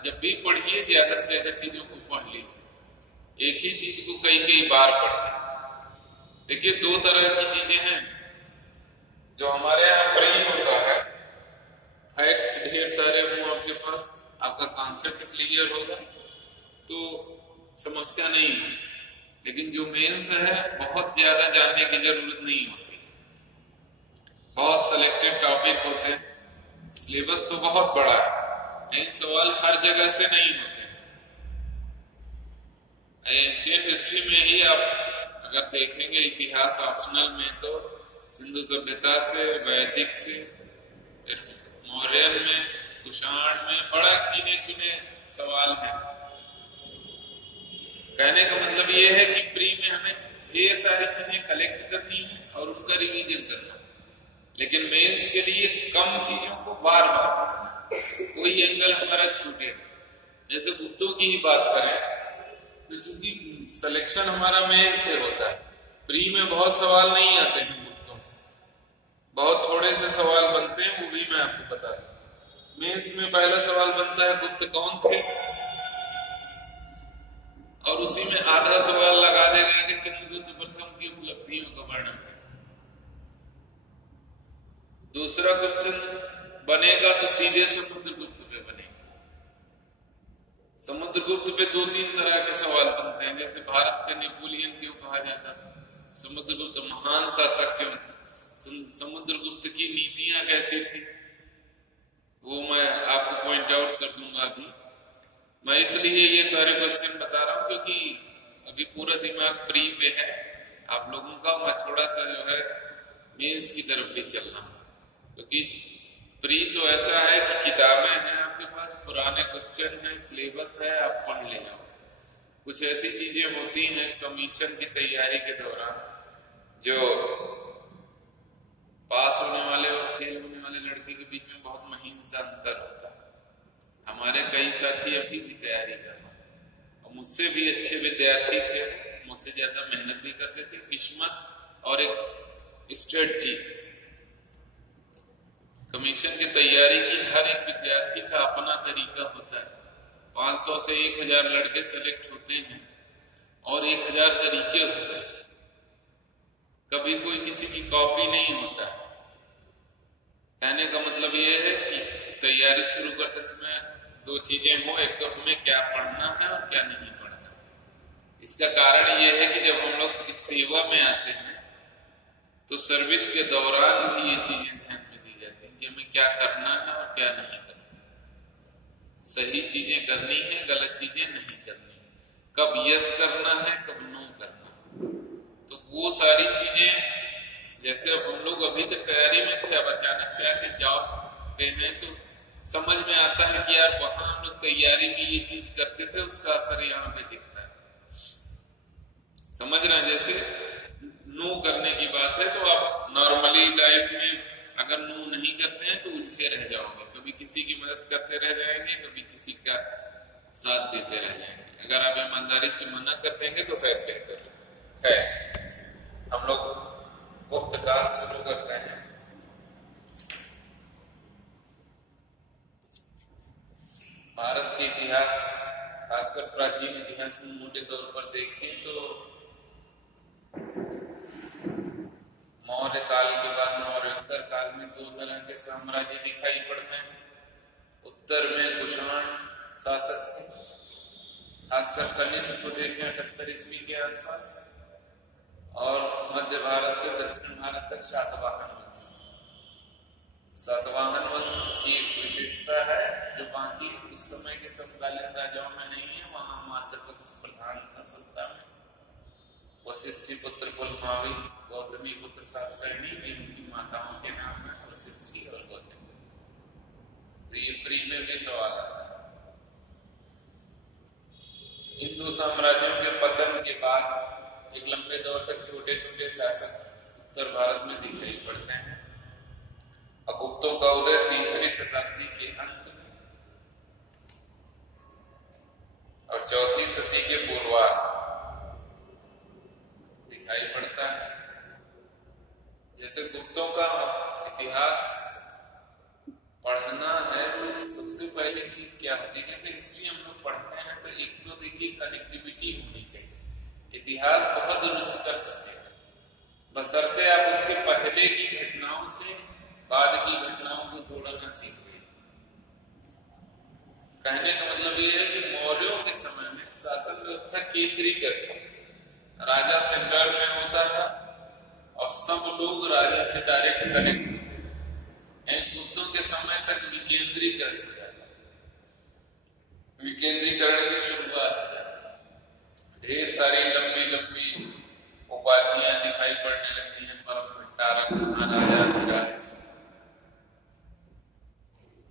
जब भी पढ़िए ज्यादा से ज्यादा चीजों को पढ़ लीजिए, एक ही चीज को कई कई बार पढ़िए। देखिए दो तरह की चीजें हैं, जो हमारे यहाँ प्री होता है, फैक्ट्स ढेर सारे हों आपके पास, आपका कॉन्सेप्ट क्लियर होगा तो समस्या नहीं है। लेकिन जो मेंस है बहुत ज्यादा जानने की जरूरत नहीं होती, बहुत सिलेक्टेड टॉपिक होते हैं, सिलेबस तो बहुत बड़ा है, लेकिन सवाल हर जगह से नहीं होते। एंशिएंट हिस्ट्री में ही आप अगर देखेंगे इतिहास ऑप्शनल में, तो सिंधु सभ्यता से, वैदिक से, फिर मौर्यन में, कुषाण में बड़ा गिने चुने सवाल हैं। कहने का मतलब ये है कि प्री में हमें ढेर सारी चीजें कलेक्ट करनी है और उनका रिवीजन करना है, लेकिन मेंस के लिए कम चीजों को बार बार पढ़ना, कोई एंगल हमारा छूटे। जैसे गुप्तों की ही बात करें तो चूंकि सिलेक्शन हमारा मेंस से होता है, प्री में बहुत सवाल नहीं आते हैं गुप्तों से, बहुत थोड़े से सवाल बनते हैं, वो भी मैं आपको बता दूं। मेंस में पहला सवाल बनता है गुप्त कौन थे, और उसी में आधा सवाल लगा देगा कि चंद्रगुप्त प्रथम की उपलब्धियों का वर्णन करें। दूसरा क्वेश्चन बनेगा तो सीधे समुद्रगुप्त पे बनेगा। समुद्रगुप्त पे दो तीन तरह के सवाल बनते हैं, जैसे भारत के नेपोलियन क्यों कहा जाता था, समुद्रगुप्त महान शासक क्यों था, समुद्रगुप्त की नीतियां कैसी थी, वो मैं आपको पॉइंट आउट कर दूंगा। अभी मैं इसलिए ये सारे क्वेश्चन बता रहा हूं क्योंकि अभी पूरा दिमाग प्री पे है आप लोगों का, मैं थोड़ा सा जो है मेंस की तरफ भी चल रहा हूं, क्योंकि प्री तो ऐसा है कि किताबें हैं आपके पास, पुराने क्वेश्चन हैं, सिलेबस है, आप पढ़ ले जाओ। कुछ ऐसी चीजें होती हैं कमीशन की तैयारी के दौरान, जो पास होने वाले और फेल होने वाले लड़के के बीच में बहुत महीन सा अंतर होता है। हमारे कई साथी अभी भी तैयारी कर रहे हैं और मुझसे भी अच्छे विद्यार्थी थे, मुझसे ज्यादा मेहनत भी करते थे। किस्मत और एक स्ट्रेटजी, कमीशन की तैयारी की हर एक विद्यार्थी का अपना तरीका होता है। 500 से 1000 लड़के सेलेक्ट होते हैं और 1000 तरीके होते हैं, कभी कोई किसी की कॉपी नहीं होता है। कहने का मतलब ये है कि तैयारी शुरू करते समय दो चीजें हो, एक तो हमें क्या पढ़ना है और क्या नहीं पढ़ना है। इसका कारण ये है कि जब हम लोग इस सेवा में आते हैं तो सर्विस के दौरान भी ये चीजें ध्यान में दी जाती हैं कि हमें क्या करना है और क्या नहीं करना है, सही चीजें करनी है, गलत चीजें नहीं करनी है, कब यस करना है, कब नो करना है। तो वो सारी चीजें, जैसे अब हम लोग अभी तक तैयारी में थे, अब अचानक से आके जॉब पे हैं तो समझ में आता है कि यार वहां हम लोग तैयारी में ये चीज करते थे, उसका असर यहाँ पे दिखता है। समझ रहे हैं? जैसे नो करने की बात है तो आप नॉर्मली लाइफ में अगर नो नहीं करते हैं तो उलझे रह जाओगे, कभी किसी की मदद करते रह जाएंगे, कभी किसी का साथ देते रह जाएंगे। अगर आप ईमानदारी से मना कर देंगे तो शायद बेहतर है। हम लोग गुप्त काल शुरू करते हैं। भारत के इतिहास, खासकर प्राचीन इतिहास में मोटे तौर पर देखें तो मौर्य काल के बाद मौर्योत्तर काल में दो तरह के साम्राज्य दिखाई पड़ते हैं। उत्तर में कुषाण शासक थे, खासकर कनिष्क को देखें 78 ईस्वी के आसपास, और मध्य भारत से दक्षिण भारत तक सातवाहन वंश। सातवाहन वंश की विशेषता है जो बाकी उस समय के समकालीन राजाओं में नहीं है। वहां मातृपक्ष प्रधान था सत्ता में, वशिष्ठी पुत्र पुलमावी, गौतमी पुत्र सातकर्णी भी उनकी माताओं के नाम है, वशिष्ठी और गौतमी। तो ये प्री में भी सवाल आता है। हिंदू साम्राज्यों के पतन के बाद एक लंबे दौर तक छोटे छोटे शासक उत्तर भारत में दिखाई पड़ते हैं। गुप्तों का उदय 3वीं शताब्दी के अंत में और 4वीं सदी के पूर्वार्ध दिखाई पड़ता है। जैसे गुप्तों का इतिहास पढ़ना है तो सबसे पहली चीज क्या होती है। जैसे हिस्ट्री हम लोग पढ़ते हैं तो एक तो देखिए कनेक्टिविटी होनी चाहिए। इतिहास बहुत रुचिकर सब्जेक्ट है, बशर्ते आप उसके पहले की घटनाओं से बाद की घटनाओं को जोड़ना सीख गए। कहने का मतलब यह है कि मौर्यों के समय में शासन व्यवस्था केंद्रीकृत थी, राजा सेंट्रल में होता था और सब लोग राजा से डायरेक्ट कनेक्ट होते थे। गुप्तों के समय तक विकेंद्रीकृत हो जाता, विकेंद्रीकरण की शुरुआत हो जाती, ढेर सारी लंबी लंबी उपाधियां दिखाई पड़ने लगती हैं, परम भट्टारक, महाराजा धीराज।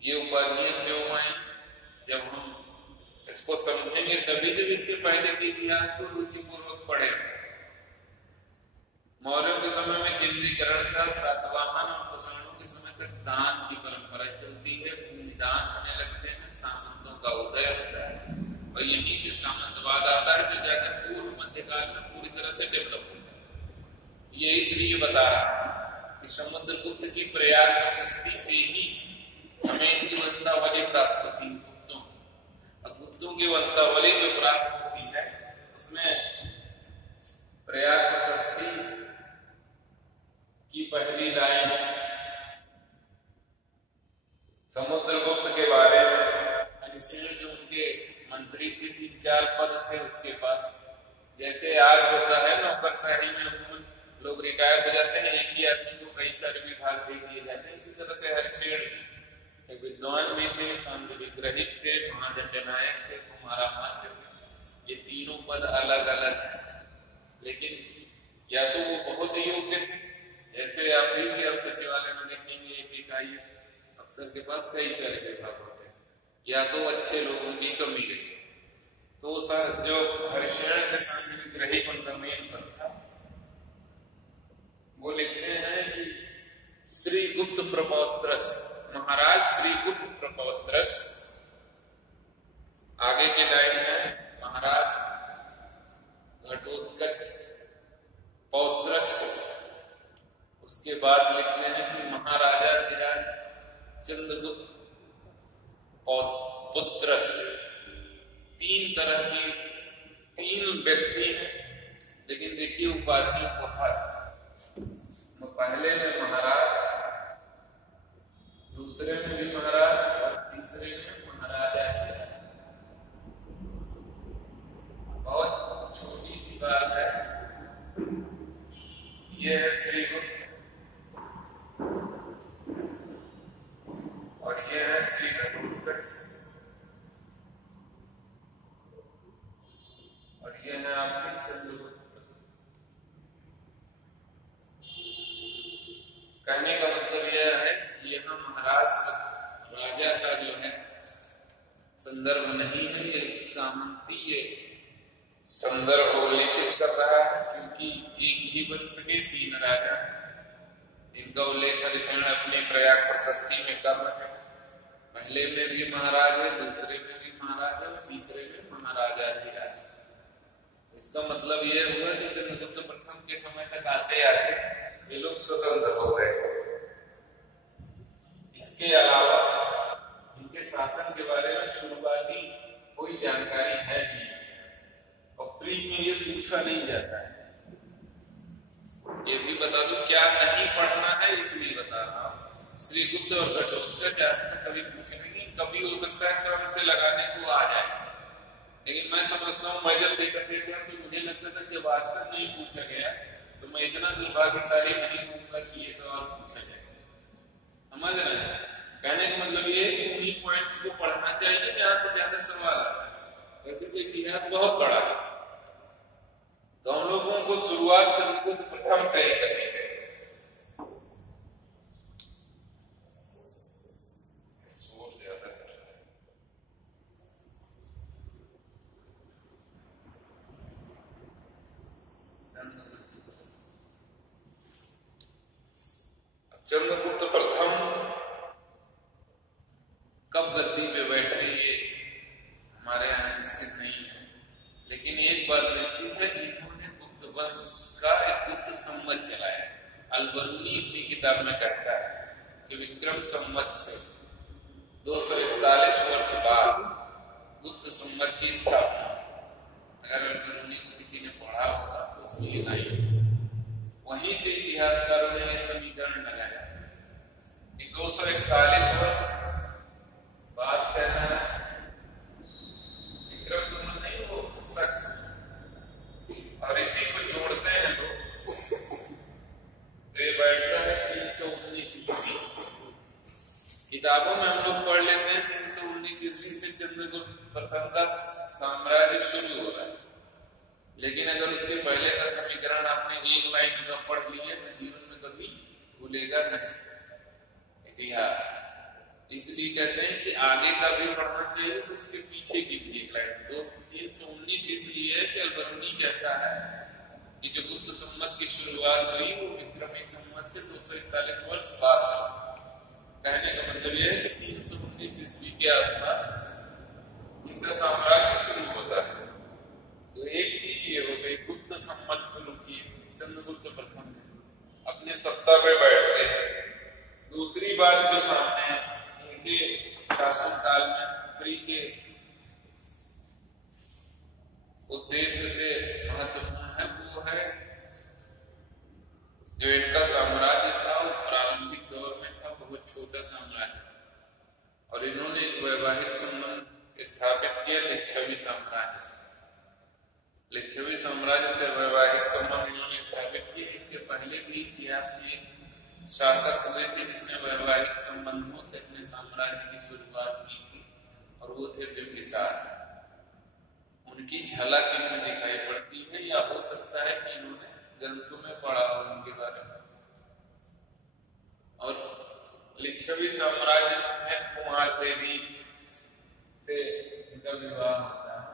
ये उपाधियां क्यों आई? जब हम इसको समझेंगे तभी, जब इसके पहले के इतिहास को रुचिपूर्वक पढ़े। मौर्यों के समय में केंद्रीकरण था, सातवाहन और कुषाणों के समय तक दान की परंपरा चलती है, भूमि दान होने लगते हैं, सामंतों का उदय होता है और यहीं से सामंतवाद आता है जो जाकर पूर्व मध्यकाल में पूरी तरह से डेवलप होता है। ये इसलिए बता रहा हूं कि समुद्रगुप्त की प्रयाग प्रशस्ति से ही हमें इनकी वंशावली प्राप्त होती है, गुप्तों की। और गुप्तों की वंशावली जो प्राप्त होती है उसमें प्रयाग प्रशस्ति की पहली लाइन समुद्रगुप्त के बारे में, हरिसेन जो उनके मंत्री थे, 3-4 पद थे उसके पास। जैसे आज होता है नौकरशाही में लोग रिटायर हो जाते हैं, एक ही आदमी को कई सारे विभाग दे दिए जाते हैं, इसी तरह से हरिसेन एक विद्वान भी थे, शांति विग्रहित थे, महादंडनायक थे, कुमारामात्य थे। ये तीनों पद अलग अलग हैं, लेकिन या तो वो बहुत योग्य थे, जैसे आप भी अब सचिवालय में देखेंगे एक IAS अफसर के पास कई सारे विभाग होते हैं, या तो अच्छे लोगों की कमी रही। तो जो हरिशरण के शांति विग्रहित उनका मेन पद था, वो लिखते हैं कि श्री गुप्त प्रपौत्रस, महाराज श्री गुप्त प्रपौत्रस। आगे की लाइन है महाराज घटोत्कच पौत्रस। उसके बाद लिखते हैं कि महाराजा धीराज चंद्रगुप्त पुत्रस। 3 तरह की 3 व्यक्ति हैं, लेकिन देखिए उपाधियों को हर पहले में महाराज, दूसरे में भी महाराज और तीसरे में महाराजा धीराज। बहुत छोटी सी बात है, यह है श्री गुप्त और यह है श्री घटोत्कच और यह है आपके चंद्रगुप्त। कहने का मतलब यह है कि यहाँ महाराज राजा का जो है संदर्भ नहीं है, ये सामंतीय संदर्भ उल्लेखित कर रहा है, क्योंकि एक ही वंश के 3 राजा इनका उल्लेख हरिसेन अपनी प्रयाग प्रशस्ति में कर रहे हैं। पहले में भी महाराज है, दूसरे में भी महाराज है, तीसरे में महाराजा धीराज। इसका मतलब यह हुआ कि चंद्रगुप्त प्रथम के समय तक आते आते ये लोग स्वतंत्र हो गए। इसके अलावा इनके शासन के बारे में शुरुआती कोई जानकारी है नहीं और प्री में ये पूछा नहीं जाता है। ये भी बता दूं, क्या नहीं पढ़ना है इसलिए बता रहा हूं। श्री गुप्त और घटोत्कच आज तक कभी पूछे नहीं, कभी हो सकता है क्रम से लगाने को आ जाए, लेकिन मैं समझता हूं, मैं जब देखा तो मुझे लगता था जब आज तक नहीं पूछा गया तो मैं इतना दुर्भाग्यशाली नहीं कहूंगा कि ये सवाल पूछा जाए। समझ रहे हैं? कहने का मतलब ये कि उन्हीं पॉइंट्स को पढ़ना चाहिए जहां से ज्यादा सवाल आता है। वैसे तो इतिहास बहुत बड़ा है, तो हम लोगों को शुरुआत चंद्रगुप्त प्रथम से ही करनी चाहिए। चंद्रगुप्त प्रथम कब गद्दी पे बैठे ये हमारे यहाँ निश्चित नहीं है, लेकिन एक बात निश्चित है कि इन्होंने गुप्त वंश का एक गुप्त संवत चलाया। अलबरूनी अपनी किताब में कहता है कि विक्रम संवत से 241 वर्ष बाद गुप्त संवत की स्थापना। अगर अल्बरूनी को किसी ने पढ़ा होगा तो उसमें ये लाइन, वहीं से इतिहासकारों ने यह समीकरण लगाया कि 241 वर्ष बाद कहना है विक्रम संवत नहीं, वो सच, और इसी को जोड़ते हैं लोग तो ये बैठता है 319 ईस्वी। किताबों में हम लोग पढ़ लेते हैं 319 ईस्वी से चंद्रगुप्त प्रथम का साम्राज्य शुरू हो रहा है, लेकिन अगर उसके पहले का समीकरण आपने एक लाइन का पढ़ लिया तो जीवन में कभी भूलेगा नहीं इतिहास। इसलिए कहते हैं कि आगे का भी पढ़ना चाहिए तो उसके पीछे की भी एक लाइन। तो 319 इसलिए है कि अल्बरूनी कहता है कि जो गुप्त संवत की शुरुआत हुई वो विक्रमी संवत से 241 वर्ष बाद। कहने का मतलब यह है कि 319 ईस्वी के आसपास इनका साम्राज्य शुरू होता है। तो एक चीज ये हो गई, गुप्त संवत शुरू किए चंद्रगुप्त प्रथम ने, अपने सत्ता पे बैठते हैं। दूसरी बात जो सामने इनके शासन काल में फ्री के उद्देश्य से महत्वपूर्ण है वो है जो इनका साम्राज्य था वो प्रारंभिक दौर में था, बहुत छोटा साम्राज्य था और इन्होंने एक वैवाहिक संबंध स्थापित किया लिच्छवी साम्राज्य से। लिच्छवी साम्राज्य से वैवाहिक संबंध इन्होंने स्थापित किए। इसके पहले भी इतिहास में एक शासक हुए थे जिसने वैवाहिक संबंधों से अपने साम्राज्य की शुरुआत की थी और वो थे बिम्बिसार। उनकी झलक इनमें दिखाई पड़ती है या हो सकता है कि इन्होंने ग्रंथों में पढ़ा हो उनके बारे में। और लिच्छवी साम्राज्य में कुमार देवी से इनका विवाह होता है।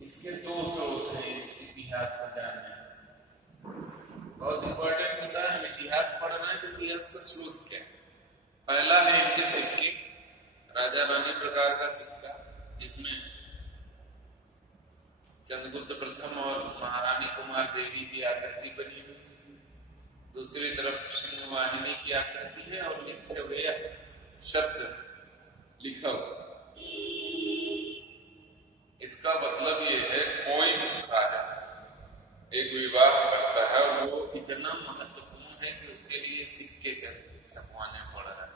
इसके दो स्रोत हैं इस इतिहास को जानने, बहुत इंपॉर्टेंट होता है। इतिहास पढ़ना है तो इतिहास का स्रोत क्या है। पहला है इनके सिक्के, राजा रानी प्रकार का सिक्का जिसमें चंद्रगुप्त प्रथम और महारानी कुमार देवी की आकृति बनी हुई है। दूसरी तरफ सिंह वाहिनी की आकृति है और लिच्छवेय शब्द लिखा हुआ। इसका मतलब ये है कोई राजा एक विवाह करता है और वो इतना महत्वपूर्ण है कि उसके लिए सिक्के छपवाने पड़ रहे हैं।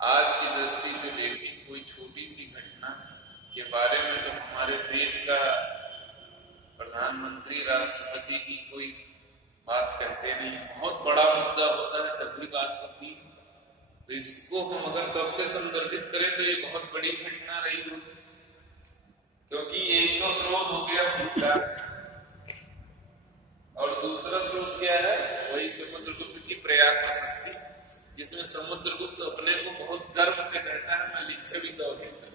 आज की दृष्टि से देखी कोई छोटी सी घटना के बारे में तो हमारे देश का प्रधानमंत्री राष्ट्रपति की कोई बात कहते नहीं। बहुत बड़ा मुद्दा होता है तभी बात होती है। तो इसको हम अगर तब से संदर्भित करें तो ये बहुत बड़ी घटना रही होगी, क्योंकि एक तो स्रोत हो गया सिक्का और दूसरा स्रोत क्या है, वही समुद्रगुप्त की प्रयाग प्रशस्ति, जिसमें समुद्रगुप्त अपने को बहुत गर्व से कहता है मैं लिच्छवी दौहित्र।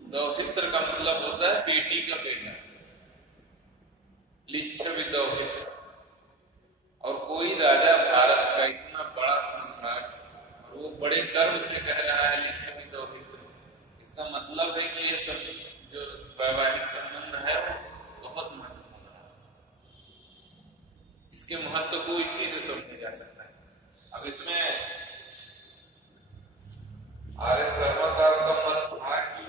दौहित्र का मतलब होता है बेटी का बेटा, लिच्छवी दौहित्र। और कोई राजा भारत का इतना बड़ा सम्राट और वो बड़े गर्व से कह रहा है लिच्छवी दौहित्र, इसका मतलब है कि ये सब जो वैवाहिक संबंध है वो बहुत महत्वपूर्ण है। इसके महत्व को इसी से समझा जा सकता है। अब इसमें आर.एस. शर्मा साहब का मत था कि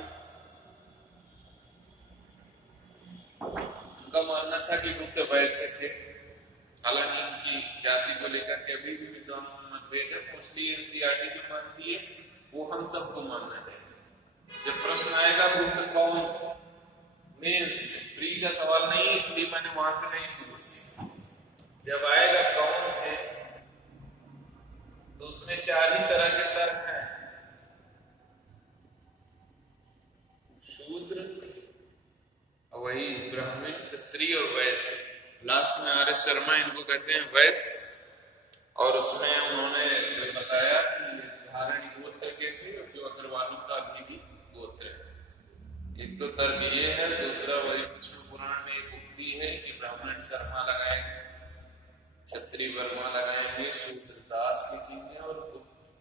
उनका मानना था कि गुप्त वैश्य थे। हालांकि इनकी जाति को लेकर के अभी भी विद्वानों में मतभेद है। मोस्टली एनसीईआरटी जो मानती है वो हम सबको मानना चाहिए। जब प्रश्न आएगा गुप्त कौन, मेंस प्री का सवाल नहीं है इसलिए मैंने वहां से नहीं शुरू किया। जब आएगा कौन थे तो उसमें 4 ही तरह के तर्क हैं, शूद्र, वही ब्राह्मण, क्षत्रिय और वैश्य। लास्ट में आर.एस. शर्मा इनको कहते हैं वैश्य। और उसमें उन्होंने बताया कि धारण गोत्र के थे और जो अग्रवालों का अभी भी गोत्र है। एक तो तर्क ये है, दूसरा वही विष्णु पुराण में एक उक्ति है कि ब्राह्मण शर्मा लगाएंगे, क्षत्रिय वर्मा लगाएंगे, शूद्र दास लिखेंगे और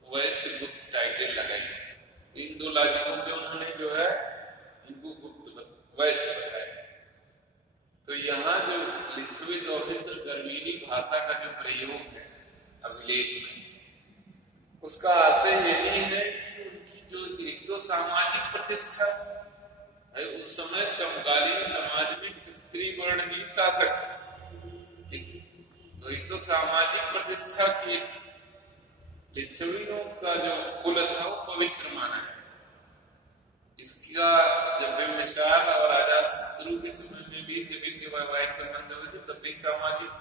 वैश्य गुप्त टाइटल लगाएंगे। इन दो लाजिकों पे उन्होंने जो है इनको गुप्त वैश्य बताया। तो यहाँ जो लिच्छवी दोहित्र गर्वीली भाषा का जो प्रयोग है अभिलेख में, उसका आशय यही है कि उनकी जो एक तो सामाजिक प्रतिष्ठा है, उस समय समकालीन समाज में क्षत्रिय वर्ण ही शासक थे, तो एक तो सामाजिक प्रतिष्ठा की लिच्छवियों का जो कुल था वो पवित्र माना है। इसका जब बिंबिसार और राजा शत्रु के समय में भी जब इनके वैवाहिक संबंध हुए थे, तब भी सामाजिक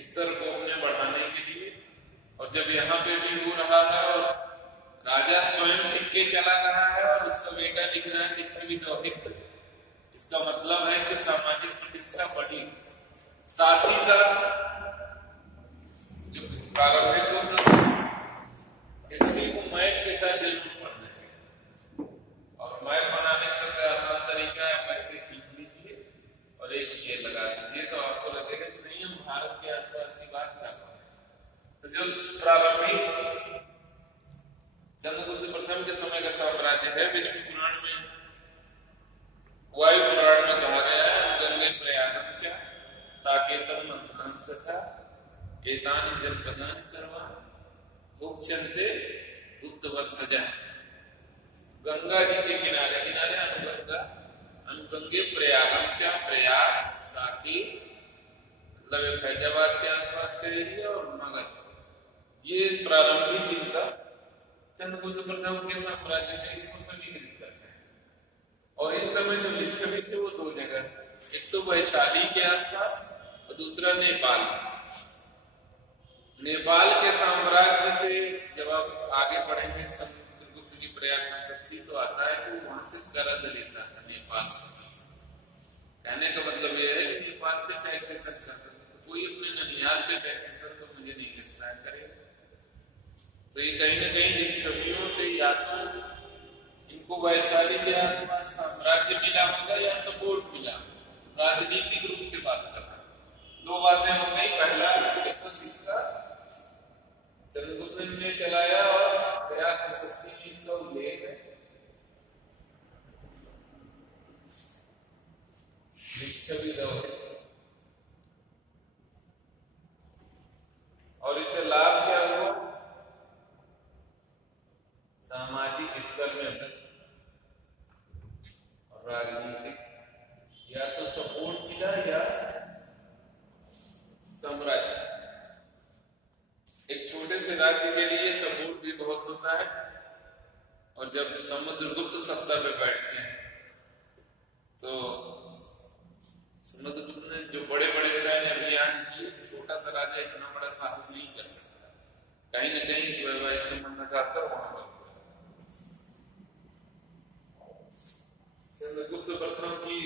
स्तर को अपने बढ़ाने के लिए, और जब यहाँ पे भी हो रहा है और राजा स्वयं सिक्के चला रहा है और उसका बेटा लिख रहा है लिच्छवी दोहित्र, इसका मतलब है कि सामाजिक प्रतिष्ठा बढ़ी। साथ ही साथ जो प्रारंभिक होता को मैप के साथ जरूर पढ़ना चाहिए, और मैप बनाने का सबसे आसान तरीका है पैसे खींच लीजिए और एक ये लगा लीजिए, तो आपको लगेगा कि नहीं हम भारत के आसपास की बात कर रहे हैं। तो जो प्रारंभिक चंद्रगुप्त प्रथम के समय का साम्राज्य है, विष्णु पुराण में वायु पुराण में कहा गया है गंगे प्रयागम च साकेतम मंथांस्तथा एतानि जनपदानि सर्वाणि उच्यन्ते गुप्तवत्सजा। गंगा जी के किनारे किनारे अनुगंगे प्रयागम च, प्रयाग साकी मतलब फैजाबाद के आसपास का एरिया और मगध, ये प्रारंभिक इनका चंद्रगुप्त प्रथम के साम्राज्य से इसको समीकृत करते हैं। और इस समय जो लिच्छवी थे वो दो जगह थे, एक तो वैशाली के आसपास और दूसरा नेपाल। नेपाल के साम्राज्य से जब आप आगे बढ़ेंगे समुद्रगुप्त की प्रयाग प्रशस्ति, तो आता है कि वहां से करद लेता था नेपाल से। कहने का मतलब यह है कि नेपाल से टैक्सेशन करता था, तो कोई अपने ननिहाल से टैक्सेशन तो मुझे नहीं लगता है करेगा। तो ये कहीं ना कहीं लिच्छवियों से या तो इनको वैशाली के आसपास साम्राज्य मिला होगा या सपोर्ट मिला, राजनीतिक रूप से बात कर रहा। दो बातें हो गई, पहला तो सिक्का चंद्रगुप्त ने चलाया और प्रयाग प्रशस्ति में इसका उल्लेख है। लिच्छवी दोहित्र, और इससे लाभ क्या हुआ? सामाजिक स्तर में वृद्धि और राजनीतिक या तो सपोर्ट मिला या साम्राज्य। एक छोटे से राज्य के लिए सपोर्ट भी बहुत होता है, और जब समुद्रगुप्त सत्ता पे बैठते हैं तो समुद्रगुप्त ने जो बड़े बड़े सैन्य अभियान किए, छोटा सा राजा इतना बड़ा साहस नहीं कर सकता। कहीं न कहीं इस वैवाहिक संबंध का असर वहां पर। चंद्रगुप्त प्रथम की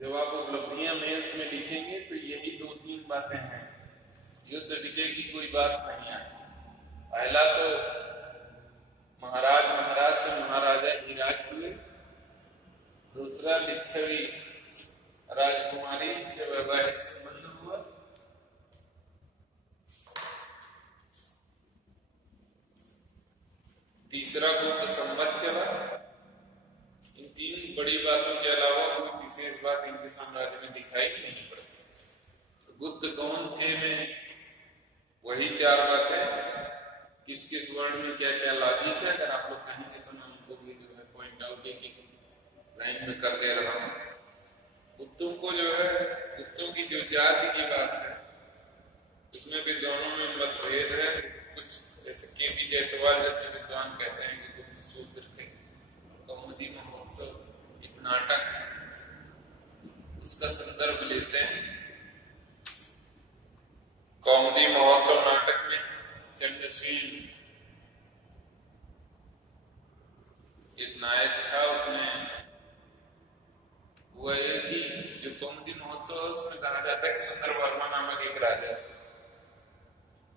जब आप उपलब्धियां मेंस में लिखेंगे तो यही दो तीन बातें हैं। युद्ध विजय की कोई बात नहीं है। पहला तो महाराज से महाराजा धीराज हुए, दूसरा लिच्छवी राजकुमारी से वैवाहिक संबंध हुआ, तीसरा गुप्त संवत चला। इन तीन बड़ी बातों के अलावा कोई विशेष बात इनके साम्राज्य में दिखाई नहीं पड़ती। तो गुप्त कौन थे में वही चार बातें, किस किस वर्ड में क्या क्या लॉजिक है, अगर आप लोग कहेंगे तो मैं उनको भी जो है पॉइंट आउट एक लाइन में कर दे रहा हूं। गुप्तों को जो है, गुप्तों की जो जाति की बात है उसमें भी दोनों में मतभेद है। कुछ जैसे के.पी. जायसवाल जैसे विद्वान कहते हैं कि गुप्त शूद्र थे। कौमुदी महोत्सव एक नाटक है, उसका संदर्भ लेते हैं। कौमुदी महोत्सव नाटक में चंद्रसेन एक नायक था। उसमें हुआ है कि जो कौमुदी महोत्सव है उसमें कहा जाता है कि सुंदर वर्मा नामक एक राजा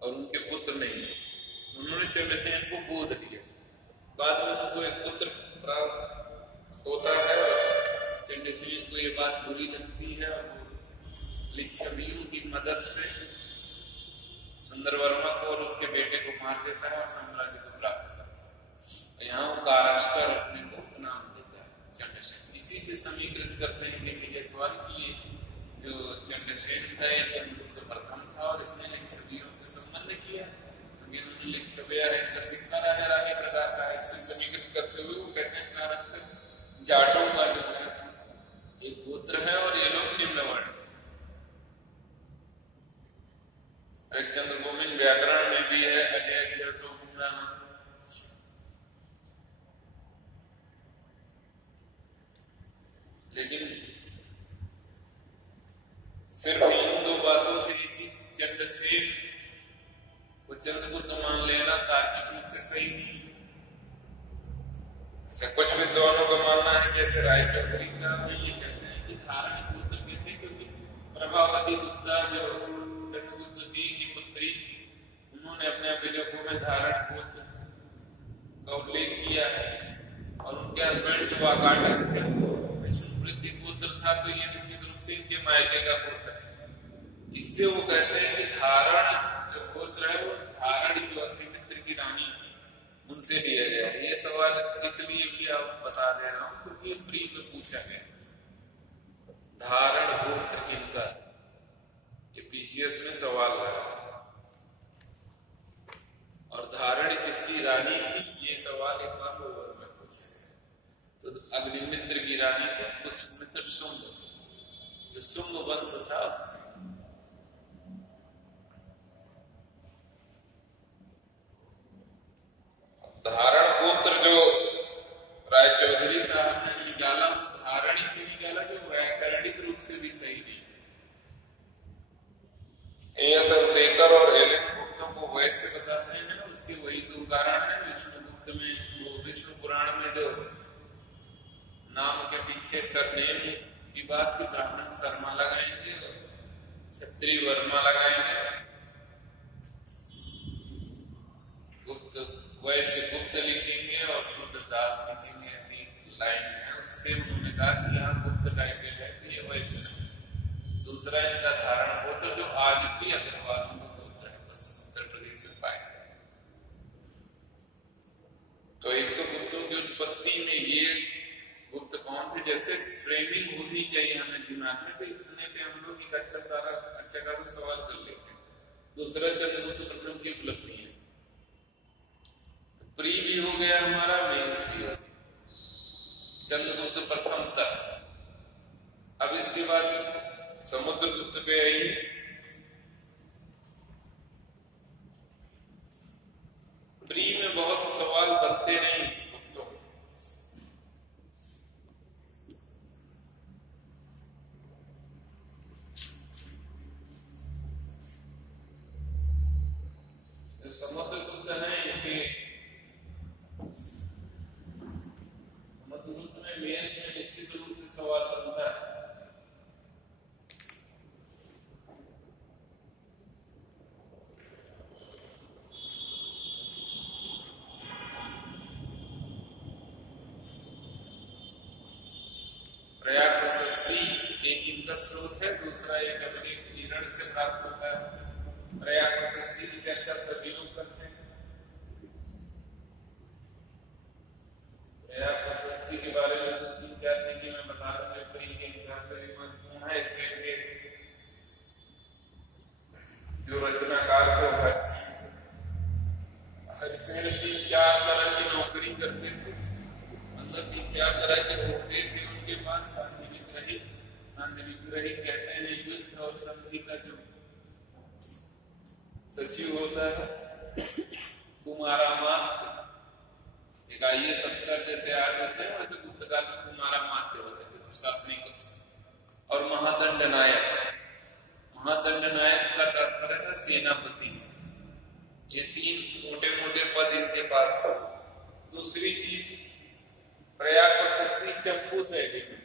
और उनके पुत्र नहीं थे। उन्होंने चंद्रसेन को गोद लिया। बाद में उनको एक पुत्र प्राप्त होता है और चंद्रसेन को ये बात बुरी लगती है और वो लिच्छवियों की मदद से सुंदर वर्मा को और उसके बेटे को मार देता है और साम्राज्य को प्राप्त करता है। यहाँ वो काराष्कर अपने को नाम देता है चंद्रसेन। इसी से समीकृत सिद्ध करते हैं कि ये सवाल कि जो चंद्रसेन था ये चंद्रगुप्त प्रथम था और इसने लिच्छवियों से संबंध किया, क्योंकि उन्होंने लिच्छविया इनका सिक्का राजा रानी प्रकार का, इससे समीकृत करते हुए वो कहते हैं प्रारस्थ जाटों का जो है एक गोत्र है और ये लोग निम्न वर्ण। हरिश्चंद्र गोविंद व्याकरण में भी है अजय जटो गुंडाना। लेकिन सिर्फ इन दो बातों से ये चीज चंद्रसेन को चंद्रगुप्त मान लेना तार्किक रूप से सही नहीं है। कुछ विद्वानों का मानना है, जैसे रायचौधरी साहब ये कहते हैं कि धारण गोत्र कहते हैं क्योंकि प्रभावती गुप्ता जो चंद्रगुप्त दी की पुत्री थी, उन्होंने अपने अभिलेखों में धारण गोत्र का उल्लेख किया है और उनके हस्बैंड जो वाकाटक थे विष्णुवृद्धि गोत्र था, तो ये निश्चित रूप से इनके मायके का गोत्र था। इससे वो कहते हैं कि धारण जो गोत्र है वो धारण जो अग्निमित्र की रानी थी उनसे लिया गया है। ये सवाल इसलिए भी आप बता दे रहा हूं क्योंकि प्री में पूछा गया धारण गोत्र किनका, ये पीसीएस में सवाल रहा। और धारण किसकी रानी थी ये सवाल एक बार ओवर में पूछा गया। तो अग्निमित्र की रानी थी पुष्यमित्र शुंभ, जो शुंभ वंश था उसमें। धारण गोत्र जो रायचौधरी साहब ने निकाला धारणी से निकाला, जो व्याकरणिक रूप से भी सही नहीं। एएसएल देकर और एलेन गुप्तों को वैसे बताते हैं, उसके वही दो कारण है। विष्णुगुप्त में वो विष्णु पुराण में जो नाम के पीछे सरनेम की बात की, ब्राह्मण शर्मा लगाएंगे और क्षत्रिय वर्मा लगाएंगे, गुप्त वैश्य गुप्त लिखेंगे और शुद्ध दास लिखेंगे, ऐसी लाइन है। उससे उन्होंने कहा कि यहाँ गुप्त टाइटल है तो ये वैश्य है। दूसरा इनका धारण गोत्र जो आज भी अग्रवालों का गोत्र है, पश्चिम उत्तर प्रदेश में पाए। तो एक तो गुप्तों की उत्पत्ति में ये गुप्त कौन थे, जैसे फ्रेमिंग होनी चाहिए हमें दिमाग में, तो इतने पे हम लोग एक अच्छा खासा सवाल कर लेते हैं। दूसरा चंद्रगुप्त प्रथम की उपलब्धि है, प्री भी हो गया हमारा, मेंस भी हो गया चंद्रगुप्त प्रथम तक। अब इसके बाद समुद्रगुप्त पे आइए। प्री में बहुत सवाल बनते नहीं गुप्तों, जो समुद्रगुप्त है इनके मेन से निश्चित रूप से सवाल बनता है। प्रयाग प्रशस्ति एक इनका स्रोत है, दूसरा एक अभिलेख ईरण से प्राप्त होता है। प्रयाग प्रशस्ति की चर्चा सभी लोग करते हैं। प्रयाग प्रशस्ति के बारे में दो तीन चार चीजें मैं बता दूंगा, प्री के हिसाब से भी महत्वपूर्ण है। जो रचनाकार थे हरिसेन 3-4 तरह की नौकरी करते थे, मतलब 3-4 तरह के होते थे उनके पास। सांध्य विग्रही कहते हैं युद्ध और संधि का जो सचिव होता है। कुमारामात्य एक आईएएस अफसर जैसे आगे होते हैं, वैसे गुप्तकाल में कुमारामात्य होते थे प्रशासनिक अफसर। और महादंड नायक, महादंड नायक का तात्पर्य था सेनापति से। ये 3 मोटे मोटे पद इनके पास थे। दूसरी चीज प्रयाग प्रशस्ति चंपू शैली में,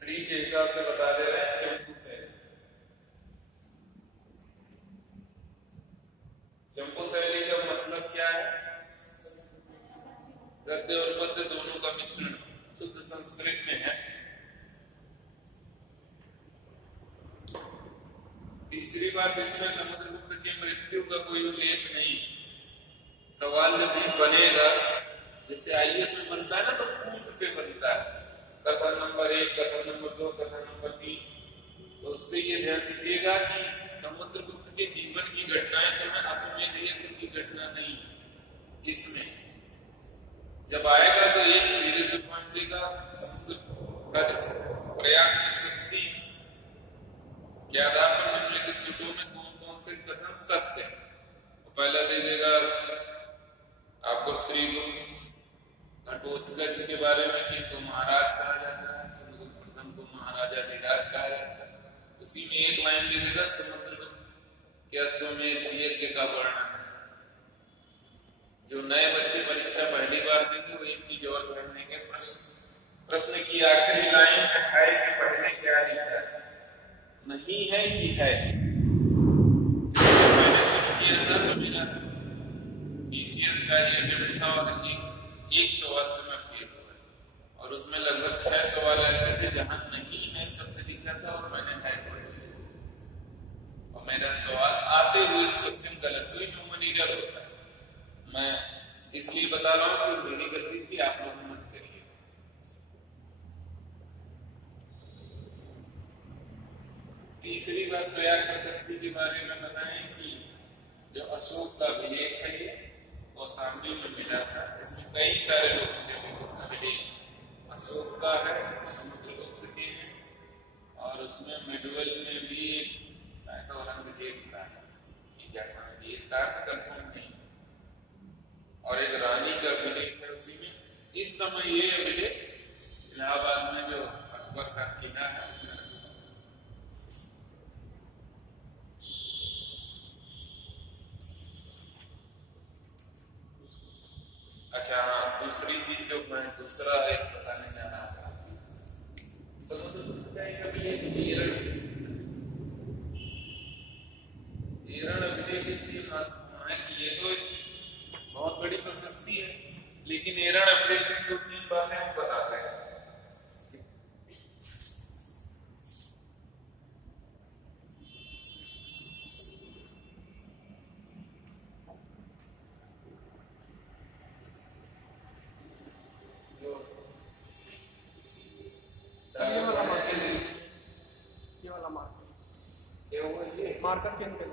प्री के हिसाब से बता दे रहे हैं, चंपू शैली। चंपू शैली का मतलब क्या है? गद्य और पद्य दोनों का मिश्रण शुद्ध संस्कृत में है। तीसरी बात, इसमें समुद्रगुप्त की मृत्यु का कोई उल्लेख नहीं। सवाल जब भी बनेगा, जैसे आईएएस में बनता है ना, तो पूर्व पे बनता है, कथन नंबर 1, कथन नंबर 2, कथन नंबर 3। तो उसपे ये ध्यान दीजिएगा कि समुद्रगुप्त के जीवन की घटनाएं तो है, अश्वमेध यज्ञ की घटना नहीं। इसमें जब आएगा तो एक धीरे से पॉइंट देगा, समुद्र प्रयाग प्रशस्ति के आधार पर निम्नलिखित युगों में कौन कौन से कथन सत्य है। तो पहला दे देगा आपको श्रीगुप्त घटोत्कच के बारे में कि इनको महाराज कहा जाता है, चंद्रगुप्त प्रथम को महाराजा धीराज कहा जाता है। उसी में एक लाइन दे देगा समुद्रगुप्त के अश्वमेध यज्ञ का वर्णन है। जो नए बच्चे परीक्षा पहली बार देंगे वो एक चीज और ध्यान देंगे, प्रश्न की आखिरी लाइन में है कि पहले क्या लिखा है, नहीं है कि है। जब मैंने शुरू किया था तो मेरा पीसीएस का ये अटेम्प्ट था और एक सवाल से मैं फेल हुआ, और उसमें लगभग 6 सवाल ऐसे थे जहां नहीं है शब्द लिखा था और मैंने है पढ़ लिया, और मेरा सवाल आते हुए इस क्वेश्चन गलत हुई, ह्यूमन एरर होता है। मैं इसलिए बता रहा हूं कि मेरी गलती थी, आप लोग मत करिए। तीसरी बात प्रयाग प्रशस्ति के बारे में बताएं कि जो अशोक का अभिलेख है ये कौशाम्बी में मिला था। इसमें कई सारे लोगों के अभिलेख अशोक का है, समुद्रगुप्त के हैं, और उसमें मिडवेल में भी शायद औरंगजेब का है, ये कंफर्म नहीं, और एक रानी का अभिलेख है उसी में। इस समय ये अभिलेख इलाहाबाद में जो अकबर का किला है उसमें। अच्छा हाँ, दूसरी चीज जो मैं दूसरा एक बताने जा रहा था, समुद्रगुप्त का एक अभिलेख एरण अभिलेख इसलिए महत्वपूर्ण है कि ये तो बहुत बड़ी प्रशस्ति है, लेकिन एरण अभिलेख में 2-3 बातें हम बताते हैं। मार्कर चेंज करें।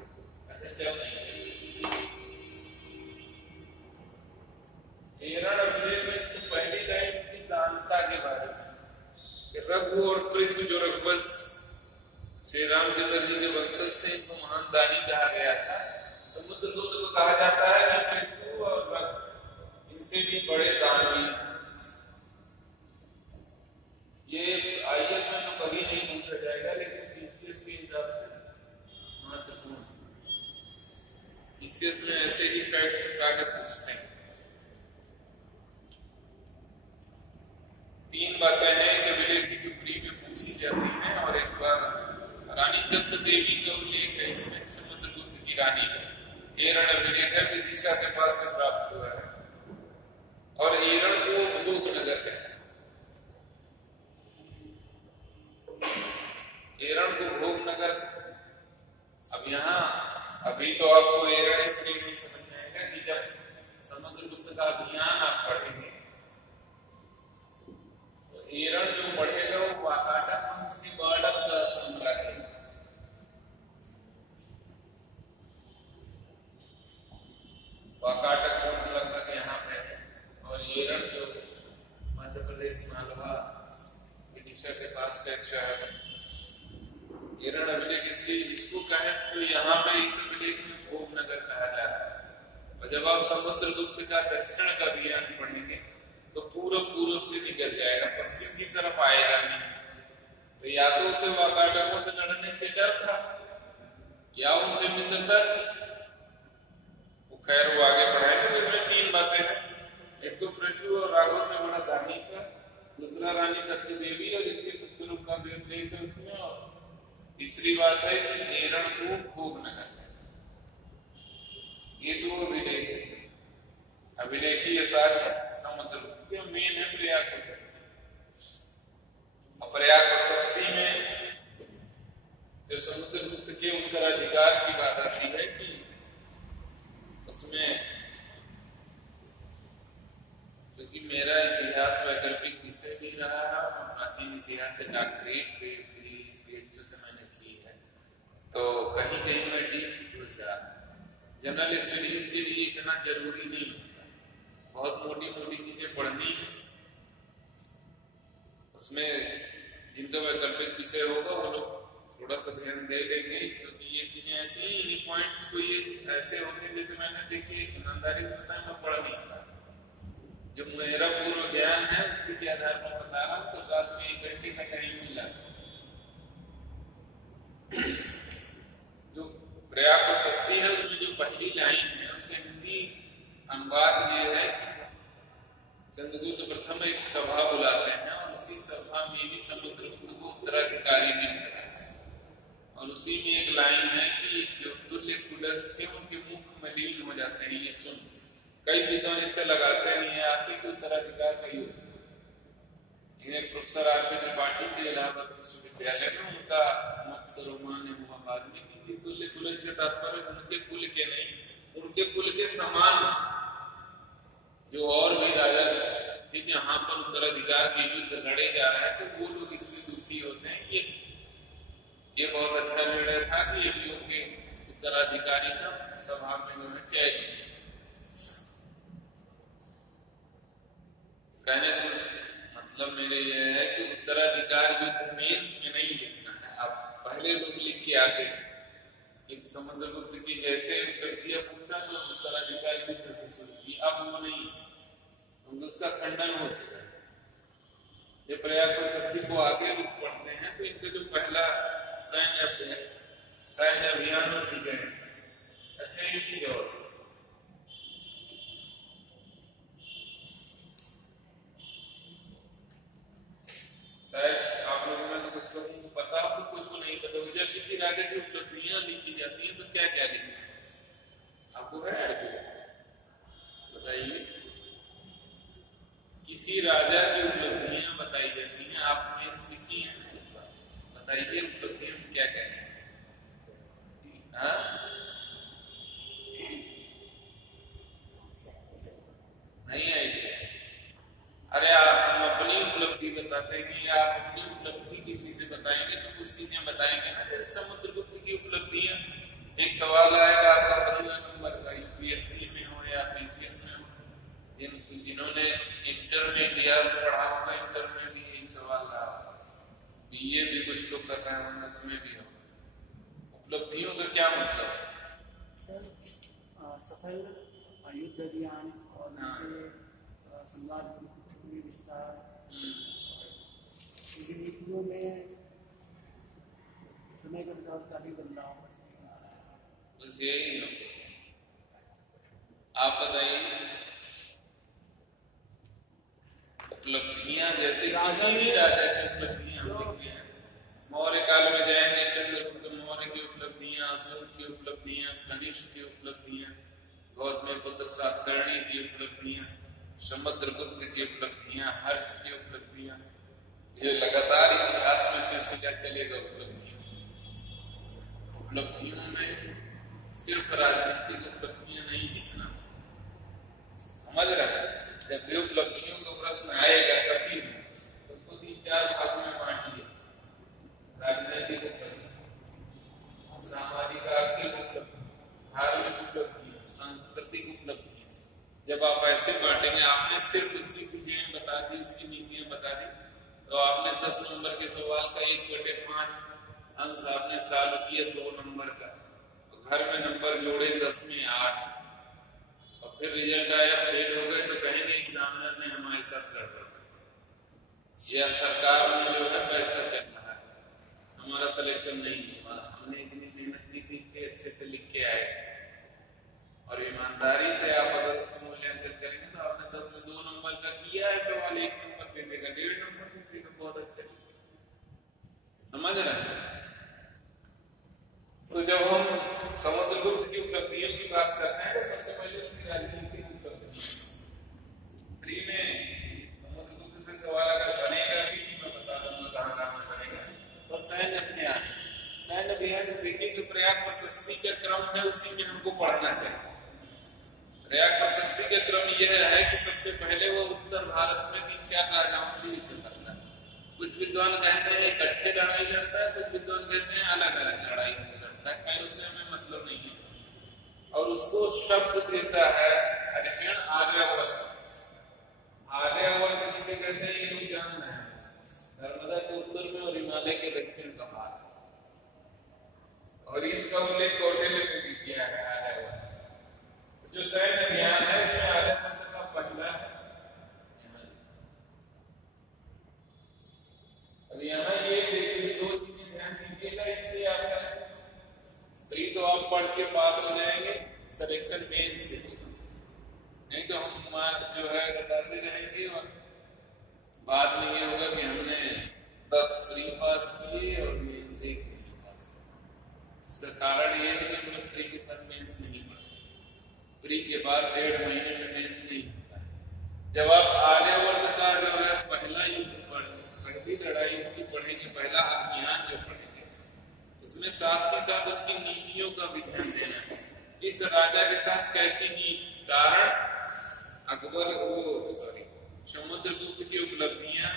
एरण अभिलेख में तो पहली लाइन थी दानता के बारे में, रघु और पृथ्वी जो रघुवंश श्री रामचंद्र जी के वंशज थे, इनको महान दानी कहा गया था। समुद्रगुप्त को कहा जाता है कि पृथ्वी और रघु इनसे भी बड़े दानी। ये आईएएस में तो कभी नहीं पूछा जाएगा, लेकिन पीसीएस के हिसाब से महत्वपूर्ण। पीसीएस में ऐसे ही फैक्ट छुपा के पूछते हैं। 3 बातें हैं इस अभिलेख की जो प्री में पूछी जाती हैं, और एक बार रानी दत्त देवी का उल्लेख है इसमें, समुद्रगुप्त की रानी का एरण अभिलेख है, विदिशा के पास से प्राप्त हुआ है, और एरण को भोग नगर कहते हैं। एरण को भोग नगर। अब यहाँ अभी तो आपको एरण इसलिए नहीं समझ में आएगा कि जब समुद्रगुप्त का अभियान आप पढ़ेंगे तो एरण जो बढ़ेगा वो वाकाटा वंश के बाद का साम्राज्य। वाकाटक वंश लगभग यहाँ पे है, और एरण जो मध्य प्रदेश मालवा विदिशा के पास का एक शहर है। एरण अभिलेख इसलिए इसको कहें तो यहाँ पे इस अभिलेख में भोग नगर कहा जा रहा है। और जब आप समुद्रगुप्त का दक्षिण का अभियान पढ़ेंगे तो पूर्व से निकल जाएगा, पश्चिम की तरफ आएगा नहीं। तो या तो उसे वाकाटकों से लड़ने से डर था या उनसे मित्रता थी। वो खैर वो आगे बढ़ाएंगे। तो इसमें 3 बातें हैं, एक तो पृथ्वी और राघव से बड़ा दानी था, दूसरा रानी दत्त देवी और इसके पुत्रों का भी उल्लेख है उसमें, और तीसरी बात है कि एरण को भोग नगर कहते हैं। ये 2 अभिलेख है, अभिलेखी साक्ष्य समुद्रगुप्त के मेन है प्रयाग प्रशस्ति। और प्रयाग प्रशस्ति में जो समुद्रगुप्त के उत्तराधिकार की बात आती है कि उसमें, क्योंकि मेरा इतिहास वैकल्पिक विषय से भी रहा है और प्राचीन इतिहास से डॉक्टरेट भी PhD से मैंने की है, तो कहीं कहीं मैं डीप घुस जा। जनरल स्टडीज के लिए इतना जरूरी नहीं होता, बहुत मोटी मोटी चीजें पढ़नी है, उसमें जिनका वैकल्पिक विषय होगा वो लोग थोड़ा सा ध्यान दे लेंगे, क्योंकि ये चीजें ऐसी हैं, इन्हीं पॉइंट्स को ये ऐसे होते हैं जैसे मैंने देखिए ईमानदारी से बताया, मैं पढ़ नहीं पाया। जो मेरा पूर्व ज्ञान है उसी के आधार पर बता रहा हूँ, तो रात में 1 घंटे का टाइम मिला। जो प्रयाग प्रशस्ति है उसमें जो पहली लाइन है उसका हिंदी अनुवाद ये है कि चंद्रगुप्त प्रथम एक सभा बुलाते हैं और उसी सभा में भी समुद्रगुप्त को उत्तराधिकारी नियुक्त करते हैं, और उसी में एक लाइन है कि जो तुल्य कुलस्थ थे उनके मुख मलिन हो जाते हैं। ये सुन कई विद्वान इससे लगाते हैं ये आर्थिक उत्तराधिकार का युद्ध। इन्हें प्रोफेसर RP त्रिपाठी के इलाहाबाद विश्वविद्यालय में उनका मत सर्वमान्य हुआ बाद में कि तुल्य कुलस्थ के तात्पर्य उनके कुल के नहीं, उनके कुल के समान जो और भी राजा थे जहां पर उत्तराधिकार के युद्ध लड़े जा रहे हैं, तो वो लोग इससे दुखी होते हैं कि ये बहुत अच्छा निर्णय था कि ये लोग के उत्तराधिकारी का सभा में उन्होंने चयन किया। कहने का मतलब मेरे यह है कि उत्तराधिकार युद्ध मेंस में नहीं लिखना है, आप पहले लोग लिख के आते हैं कि समुद्रगुप्त की जैसे उपलब्धियां पूछा तो उत्तराधिकार युद्ध से शुरू की, अब वो नहीं, उसका खंडन हो चुका है। ये प्रयाग प्रशस्ति को आगे लोग पढ़ते हैं तो इनका जो पहला सैन्य अभियान और विजय ऐसे ही चीज और शायद आप लोगों में से कुछ लोगों को पता हो तो कुछ को नहीं पता हो। जब किसी राजा की उपलब्धियां लिखी जाती हैं तो क्या क्या लिखते हैं आपको है आइडिया? बताइए, किसी राजा की उपलब्धियां बताई जाती हैं, आपने लिखी है, बताइए उपलब्धियां क्या क्या लिखते हैं? नहीं आइडिया? अरे हम अपनी उपलब्धि बताते हैं या आप अपनी उपलब्धि किसी से बताएंगे तो कुछ चीजें बताएंगे ना, जैसे समुद्रगुप्त की उपलब्धियां। एक सवाल आएगा आपका 15 नंबर का, UPSC में हो या PCS में हो, जिन्होंने इंटर में इतिहास पढ़ा होगा, इंटर में भी यही सवाल रहा, BA भी कुछ लोग कर रहे होंगे उसमें भी हो। उपलब्धियों का क्या मतलब है? सर सफल युद्ध अभियान और संवाद विस्तार, नीतियों में समय के अनुसार काफी बदलाव, बस यही है। आप बताइए उपलब्धियां, जैसे किसी भी राजा की उपलब्धियां हम लिखते हैं। मौर्य काल में जाएंगे, चंद्रगुप्त मौर्य की उपलब्धियां, अशोक की उपलब्धियां, कनिष्क की उपलब्धियां, गौतमीपुत्र सातकर्णी की उपलब्धियां, समुद्रगुप्त की उपलब्धियां, हर्ष की उपलब्धियां, ये लगातार इतिहास में सिलसिला चलेगा। उपलब्धियों में सिर्फ राजनीतिक उपलब्धियां नहीं लिखना, समझ रहे हैं? जब भी उपलब्धियों का प्रश्न आएगा कभी उसको 3-4 भागों में बांट लिया, राजनीतिक उपलब्धि, सामाजिक आर्थिक उपलब्धि, धार्मिक उपलब्धि, सांस्कृतिक उपलब्धि। जब आप ऐसे बांटेंगे, आपने सिर्फ उसकी विजय बता दी, उसकी नीतियां बता दी, तो आपने 10 नंबर के सवाल का 1/5 अंश आपने सॉल्व किया 2 नंबर का, तो घर में नंबर जोड़े 10 में 8, और फिर रिजल्ट आया फेल हो गए तो कहेंगे एग्जामिनर ने हमारे साथ गड़बड़ कर दिया, या सरकार में जो है पैसा चल रहा है, हमारा सिलेक्शन नहीं हुआ, हमने इतनी मेहनत लिखी थी, अच्छे से लिख के आए थे। और ईमानदारी से आप अगर उसका मूल्यांकन करेंगे तो आपने 10 में 2 नंबर का किया है सवाल, 1 नंबर दे देगा, 1.5 नंबर दे देगा, बहुत अच्छे। समझ रहे हैं? तो जब हम समुद्रगुप्त की उपलब्धियों की बात करते हैं तो सबसे पहले उसकी राजनीतिक उपलब्धि। फ्री में समुद्रगुप्त से सवाल अगर बनेगा भी, मैं बता दूंगा कहाँ से बनेगा। और सैन्य अभियान, सैन्य अभियान देखिए जो प्रयाग प्रशस्ति का क्रम है उसी में हमको पढ़ना चाहिए। प्रयाग प्रशस्ति का क्रम यह है कि सबसे पहले वो उत्तर भारत में 3-4 राजाओं से युद्ध करता है। कुछ विद्वान कहते हैं इकट्ठे लड़ाई लड़ता है, कुछ विद्वान कहते हैं अलग अलग लड़ाई लड़ता है। खैर उससे हमें मतलब नहीं है। और उसको शब्द देता है हरिशण आर्यावर्त। आर्यावर्त किसे कहते हैं ये लोग जानना है। नर्मदा के उत्तर में और हिमालय के दक्षिण का भाग, और इसका उल्लेख कौटिल्य ने भी किया है। आर्यावर्त जो सैन्य ज्ञान है इसमें आर्यावर्त का पहला है। अब यहाँ ये देखिए दो चीजें ध्यान दीजिएगा, इससे आपका प्री तो आप पढ़ के पास हो जाएंगे, सिलेक्शन मेन से, नहीं तो हम जो है बताते रहेंगे और बाद में ये होगा कि हमने 10 प्री पास किए और मेंस 1 नहीं पास किया। इसका कारण ये है कि हमने प्री के साथ मेंस नहीं पढ़ा। प्री के बाद 1.5 महीने में मेंस नहीं होता है। जब आप आर्यावर्त का जो है पहला युद्ध पहली लड़ाई उसकी पढ़ेंगे, पहला अभियान जो पढ़ेंगे, उसमें साथ ही साथ उसकी नीतियों का भी ध्यान देना है। इस राजा के साथ कैसी नीति, कारण समुद्रगुप्त की उपलब्धियां।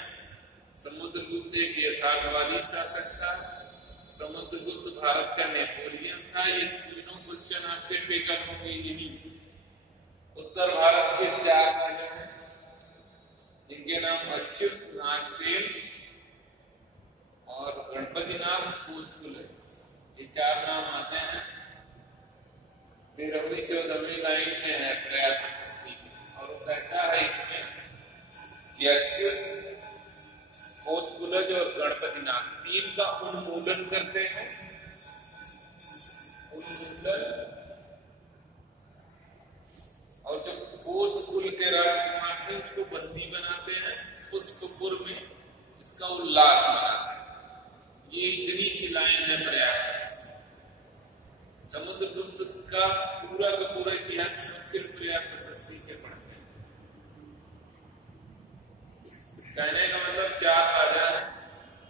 समुद्रगुप्त एक यथार्थवादी शासक था, समुद्रगुप्त भारत का नेपोलियन था। ये तीनों क्वेश्चन आपके पेपर होंगे यहीं से। उत्तर भारत के 4 राजा हैं, इनके नाम अच्युत, नागसेन और गणपति नाम कूतकुल है। ये 4 नाम आते हैं। 13वीं-14वीं लाइन में है प्रयाग प्रशस्ति की, और वो कहता है इसमें कि अच्युत, कूतकुलज और गणपति नाग 3 का उन्मूलन करते हैं। उन्मूलन, और जो कूतकुल के राजकुमार थे उसको बंदी बनाते हैं। पुष्पपुर में इसका उल्लास मनाते हैं। ये इतनी सी लाइन है प्रयाग प्रशस्ति। समुद्रगुप्त का पूरा इतिहास हम सिर्फ प्रयाग प्रशस्ति से पढ़ते हैं। कहने का मतलब 4 राजा है।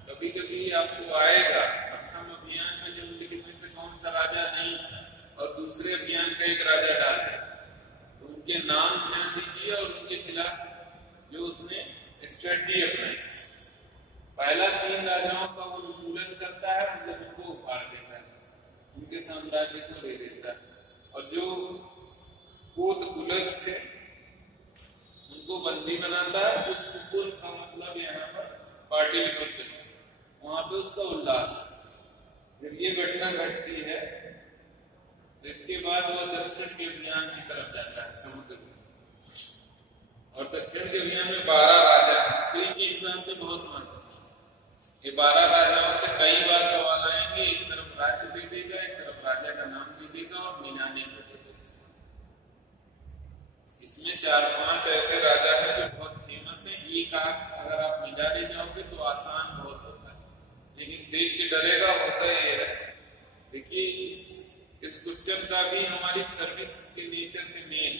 कभी कभी आपको आएगा प्रथम अभियान में निम्नलिखित में से कौन सा राजा नहीं, और दूसरे अभियान का एक राजा डाल है, तो उनके नाम ध्यान दीजिए और उनके खिलाफ जो उसने स्ट्रेटजी अपनाई। पहला 3 राजाओं का वो उन्मूलन करता है, मतलब उनको उखाड़ देता है, उनके साम्राज्य को ले देता है। और जो कूतकुलज थे उनको बंदी बनाता है। पुष्पपुर का मतलब यहाँ पर पाटलिपुत्र से, वहां पे उसका उल्लास है। जब ये घटना घटती है तो इसके बाद वो दक्षिण के अभियान की तरफ जाता है समुद्र में, और दक्षिण के अभियान में 12 राजा प्री के हिसाब से बहुत महत्वपूर्ण। ये 12 राजाओं से कई बार सवाल आएंगे। एक तरफ राज्य दे देगा, एक तरफ राजा का नाम दे देगा और मिलाने को दे देगा। इसमें 4-5 ऐसे राजा हैं जो बहुत फेमस हैं। एक अगर आप मिला ले जाओगे तो आसान बहुत होता है, लेकिन देख के डरेगा होता ये है। देखिए इस क्वेश्चन का भी हमारी सर्विस के नेचर से मेन,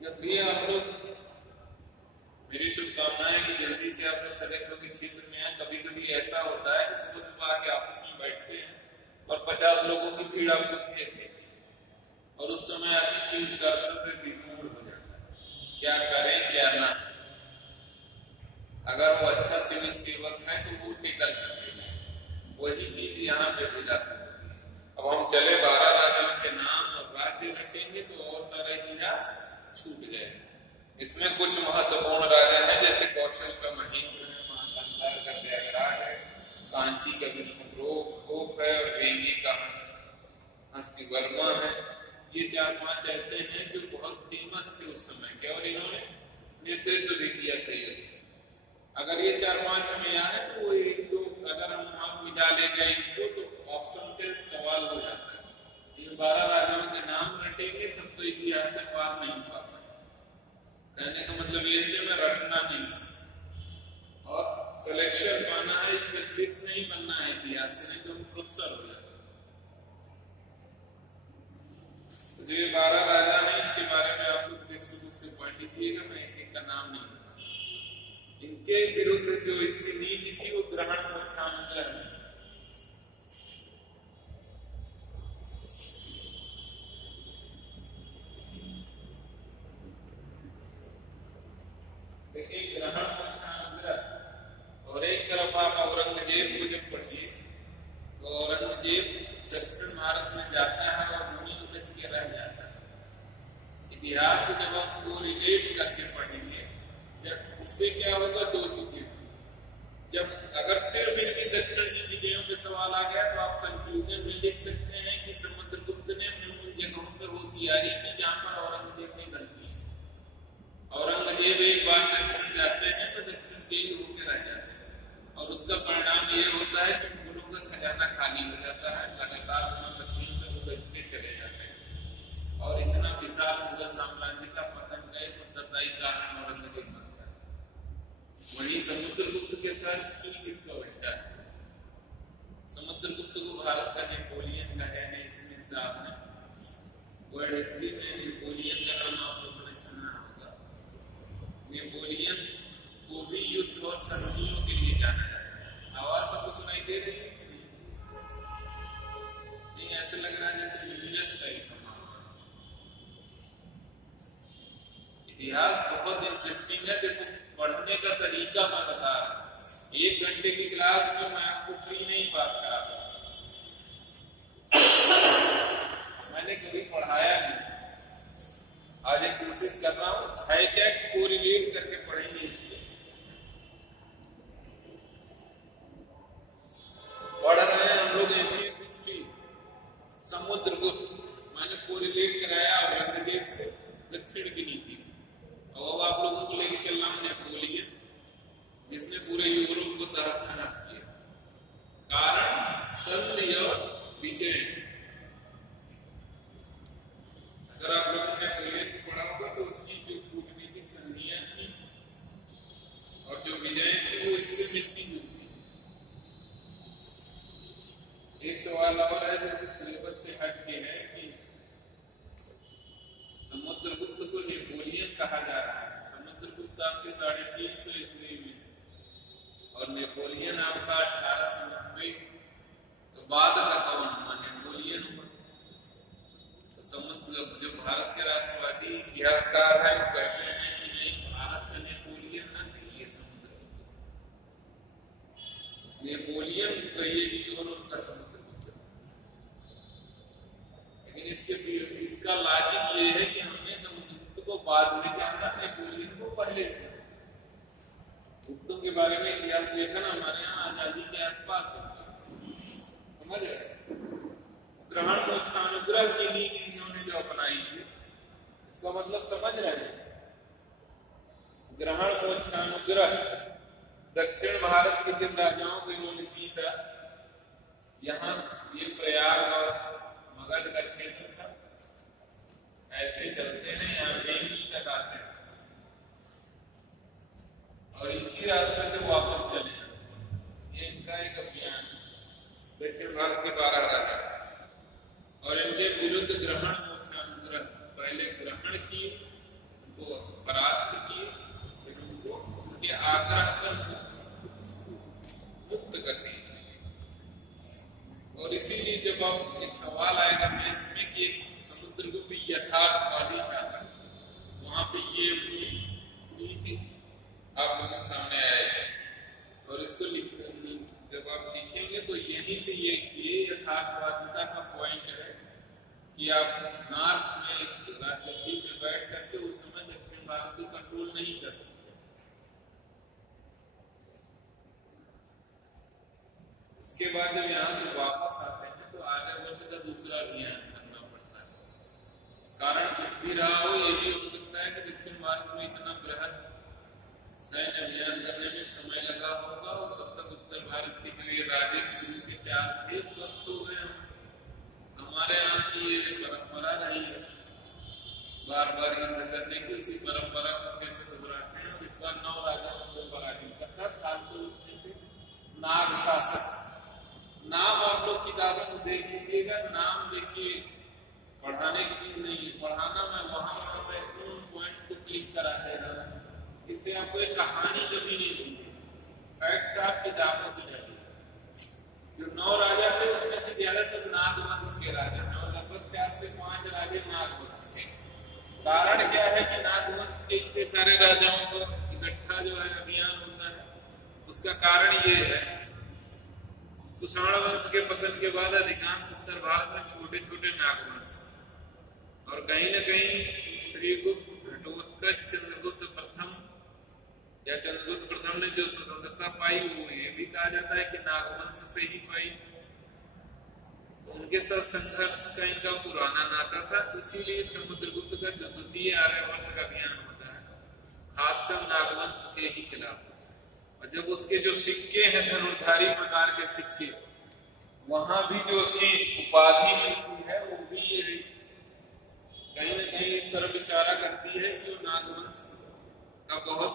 जब भी आप लोग, मेरी शुभकामनाएं कि जल्दी से आप लोग सेलेक्ट होकर क्षेत्र में आए। कभी कभी ऐसा होता है कि सुबह आके आपस में बैठते हैं और 50 लोगों की भीड़ आपको घेर देती है, और उस समय आपकी किन कर्तव्य विमूढ़ हो जाता है, क्या करें क्या ना। अगर वो अच्छा सिविल सेवक है तो वो टेकल कर देगा। वही चीज यहाँ पे भी लागू होती है। अब हम चले 12 राजाओं के नाम और राज्य रटेंगे तो और सारा इतिहास छूट जाएगा। इसमें कुछ महत्वपूर्ण राजा हैं, जैसे कौशल का महेंद्र है, महाकांतार का त्यागराज है, कांची का विष्णुगोप है, और वेंगी का हस्तिवर्मा है। ये 4-5 ऐसे हैं जो बहुत फेमस थे उस समय के, और इन्होंने नेतृत्व भी किया था युद्ध। अगर ये 4-5 हमें याद है तो वो 1-2 अगर हम वहां मिला ले गए इनको तो ऑप्शन से सवाल हो जाता है। ये 12 राजाओं के नाम रटेंगे तब तो इतिहास से पार नहीं पा पाए। कहने का मतलब ये है कि मैं रटना नहीं, और सिलेक्शन पाना है, स्पेशलिस्ट नहीं बनना है इतिहास से, नहीं तो हम प्रोफेसर हो जाते। तो ये 12 राजा हैं, इनके बारे में आप लोग टेक्स्ट बुक से पढ़ लीजिएगा, मैं एक का नाम नहीं बता। इनके विरुद्ध जो इसकी नीति थी वो ग्रहण मोक्षांतर है। देखिए ग्रहण मोक्षानुग्रह, और एक तरफ आप औरंगजेब को जब पढ़िए तो औरंगजेब दक्षिण भारत में जाता है और मुनि बच के रह जाता है। इतिहास को जब आप को रिलेट करके पढ़ेंगे, जब उससे क्या होगा, दो चीजें। जब अगर सिर्फ इनकी दक्षिण की विजयों पे सवाल आ गया तो आप कंक्लूजन में लिख सकते हैं कि समुद्रगुप्त ने उन जगहों पर होशियारी की जहां पर औरंगजेब ने गलती। औरंगजेब एक बार दक्षिण जाते हैं तो दक्षिण के ही होकर रह जाते हैं, और उसका परिणाम यह होता है कि मुगलों का खजाना खाली हो जाता है, लगातार अपना शक्तियों से वो बचते चले जाते हैं, और इतना विशाल मुगल साम्राज्य का पतन का एक उत्तरदायी कारण औरंगजेब बनता है। वहीं समुद्रगुप्त के साथ ठीक इसका उल्टा है। समुद्रगुप्त को भारत का नेपोलियन कहे हैं इसमें साहब ने, वर्ल्ड हिस्ट्री में नेपोलियन का नाम आप लोगों ने सुना होगा। नेपोलियन को भी युद्ध और संधियों के लिए जाना जाता है। आवाज सबको सुनाई दे रही है कि नहीं? ऐसा लग रहा है जैसे लीनियस टाइप का। इतिहास बहुत इंटरेस्टिंग है। देखो पढ़ने का तरीका मैं बता रहा हूं। 1 घंटे की क्लास में मैं आपको फ्री नहीं पास करा दूंगा। मैंने कभी पढ़ाया नहीं, आज एक कोशिश कर रहा हूं। है क्या कोरिलेट करके पढ़ेंगे इसलिए पढ़ रहे हैं हम लोग एशियन हिस्ट्री। समुद्रगुप्त मैंने कोरिलेट कराया औरंगजेब से दक्षिण की नीति। अब आप लोगों को लेके चल रहा हूं नेपोलियन, जिसने पूरे यूरोप को तहस नहस किया। कारण संधि और विजय। अगर आप लोगों ने नेपोलियन को पढ़ा होगा तो उसकी जो कूटनीतिक संधियां थी और जो विजय थी वो इससे मिलती जुलती। एक सवाल और है जो सिलेबस से हट के है कि समुद्रगुप्त को नेपोलियन कहा जा रहा है। समुद्रगुप्त आपके 350 ईस्वी में और नेपोलियन आपका 1890 तो बाद का कौन हुआ? नेपोलियन हुआ। तो समुद्र जो भारत के राष्ट्रवादी इतिहासकार हैं वो कहते हैं कि नहीं, भारत में नेपोलियन न कहिए, समुद्रगुप्त नेपोलियन कहिए यूरोप का समुद्रगुप्त। लेकिन इसका लॉजिक ये है कि हमने समुद्रगुप्त को बाद में जाना, नेपोलियन को पहले से। गुप्तों के बारे में इतिहास लेखन हमारे यहाँ आजादी के आसपास होता है, समझ रहे? ग्रहण मोक्षानुग्रह की नीति इन्होंने जो अपनाई थी, इसका मतलब समझ रहे हैं? ग्रहण मोक्षानुग्रह दक्षिण भारत के जिन राजाओं को इन्होंने जीता, यहाँ ये प्रयाग और मगध का क्षेत्र था, ऐसे चलते हैं यहाँ बेंगी तक आते हैं और इसी रास्ते से वापस चले। ये इनका एक अभियान दक्षिण भारत के 12 राजा और इनके विरुद्ध ग्रहण मोक्षानुग्रह। पहले ग्रहण किए, उनको परास्त किए, फिर उनको उनके आग्रह पर मुक्त कर दिए। और इसीलिए जब आप एक सवाल आएगा मेंस में कि समुद्रगुप्त यथार्थवादी शासक, वहां पे ये नीति आप लोगों के सामने आएगी और इसको जब आप लिखेंगे तो यहीं से ये यथार्थवादिता का पॉइंट है कि आप नॉर्थ में राजगद्दी पे बैठ करके उस समय दक्षिण भारत को कंट्रोल नहीं कर सकते। इसके बाद जब यहाँ से वापस आते हैं तो आर्यभट्ट का दूसरा अभियान करना पड़ता है। कारण कुछ भी रहा हो, ये भी हो सकता है कि दक्षिण भारत में इतना बृहद सैन्य अभियान करने में समय लगा होगा और तब तक उत्तर भारत के जो ये राजे शुरू के 4 थे स्वस्थ हो गए। हमारे यहाँ की ये परंपरा रही है बार बार युद्ध करने की, उसी परंपरा को फिर से दोहराते हैं और इस बार 9 राजाओं को पराजित करता है, खासकर उसमें से नाग शासक। नाम आप लोग किताबों को देख लीजिएगा, नाम देखिए, पढ़ाने की चीज नहीं है। पढ़ाना मैं वहां पर उन पॉइंट्स को क्लिक करा दे रहा हूँ, इससे आपको एक कहानी कभी नहीं मिलेगी। फैक्ट्स आप किताबों से जाइए। जो 9 राजा थे उसमें से ज्यादातर नागवंश के राजा हैं और लगभग 4 से 5 राजे नागवंश के। कारण क्या है कि नागवंश के इतने सारे राजाओं को इकट्ठा उसका कारण ये है, कुषाण वंश के पतन के बाद अधिकांश उत्तर भारत में छोटे छोटे नागवंश, और कहीं न कहीं श्रीगुप्त, घटोत्कच, चंद्रगुप्त प्रथम या चंद्रगुप्त प्रथम ने जो स्वतंत्रता पाई वो ये भी कहा जाता है कि नागवंश से ही पाई। उनके साथ संघर्ष का इनका पुराना नाता था, इसीलिए समुद्रगुप्त का जो द्वितीय आर्यावर्त का अभियान होता है खासकर नागवंश के ही खिलाफ, और जब उसके जो सिक्के हैं धनुर्धारी प्रकार के सिक्के, वहां भी जो उसकी उपाधि मिलती है वो भी ये कहीं न कहीं इस तरफ इशारा करती है कि वो नागवंश का बहुत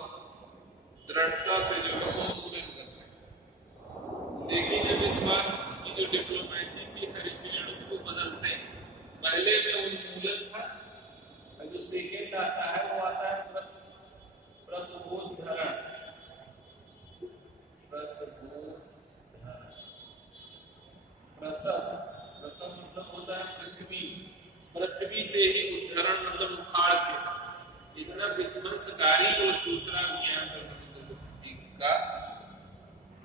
दृढ़ता से जो है वो पूरे करते हैं। लेकिन अब इस बार की जो डिप्लोमेसी थी हरिसेन उसको बदलते हैं। पहले में उन्मूलन था, और जो सेकेंड आता है वो आता है प्रसवोद्धरण। प्रसव मतलब होता है पृथ्वी, पृथ्वी से ही उद्धरण मतलब उखाड़ के। इतना विध्वंसकारी और दूसरा अभियान था समुद्रगुप्त का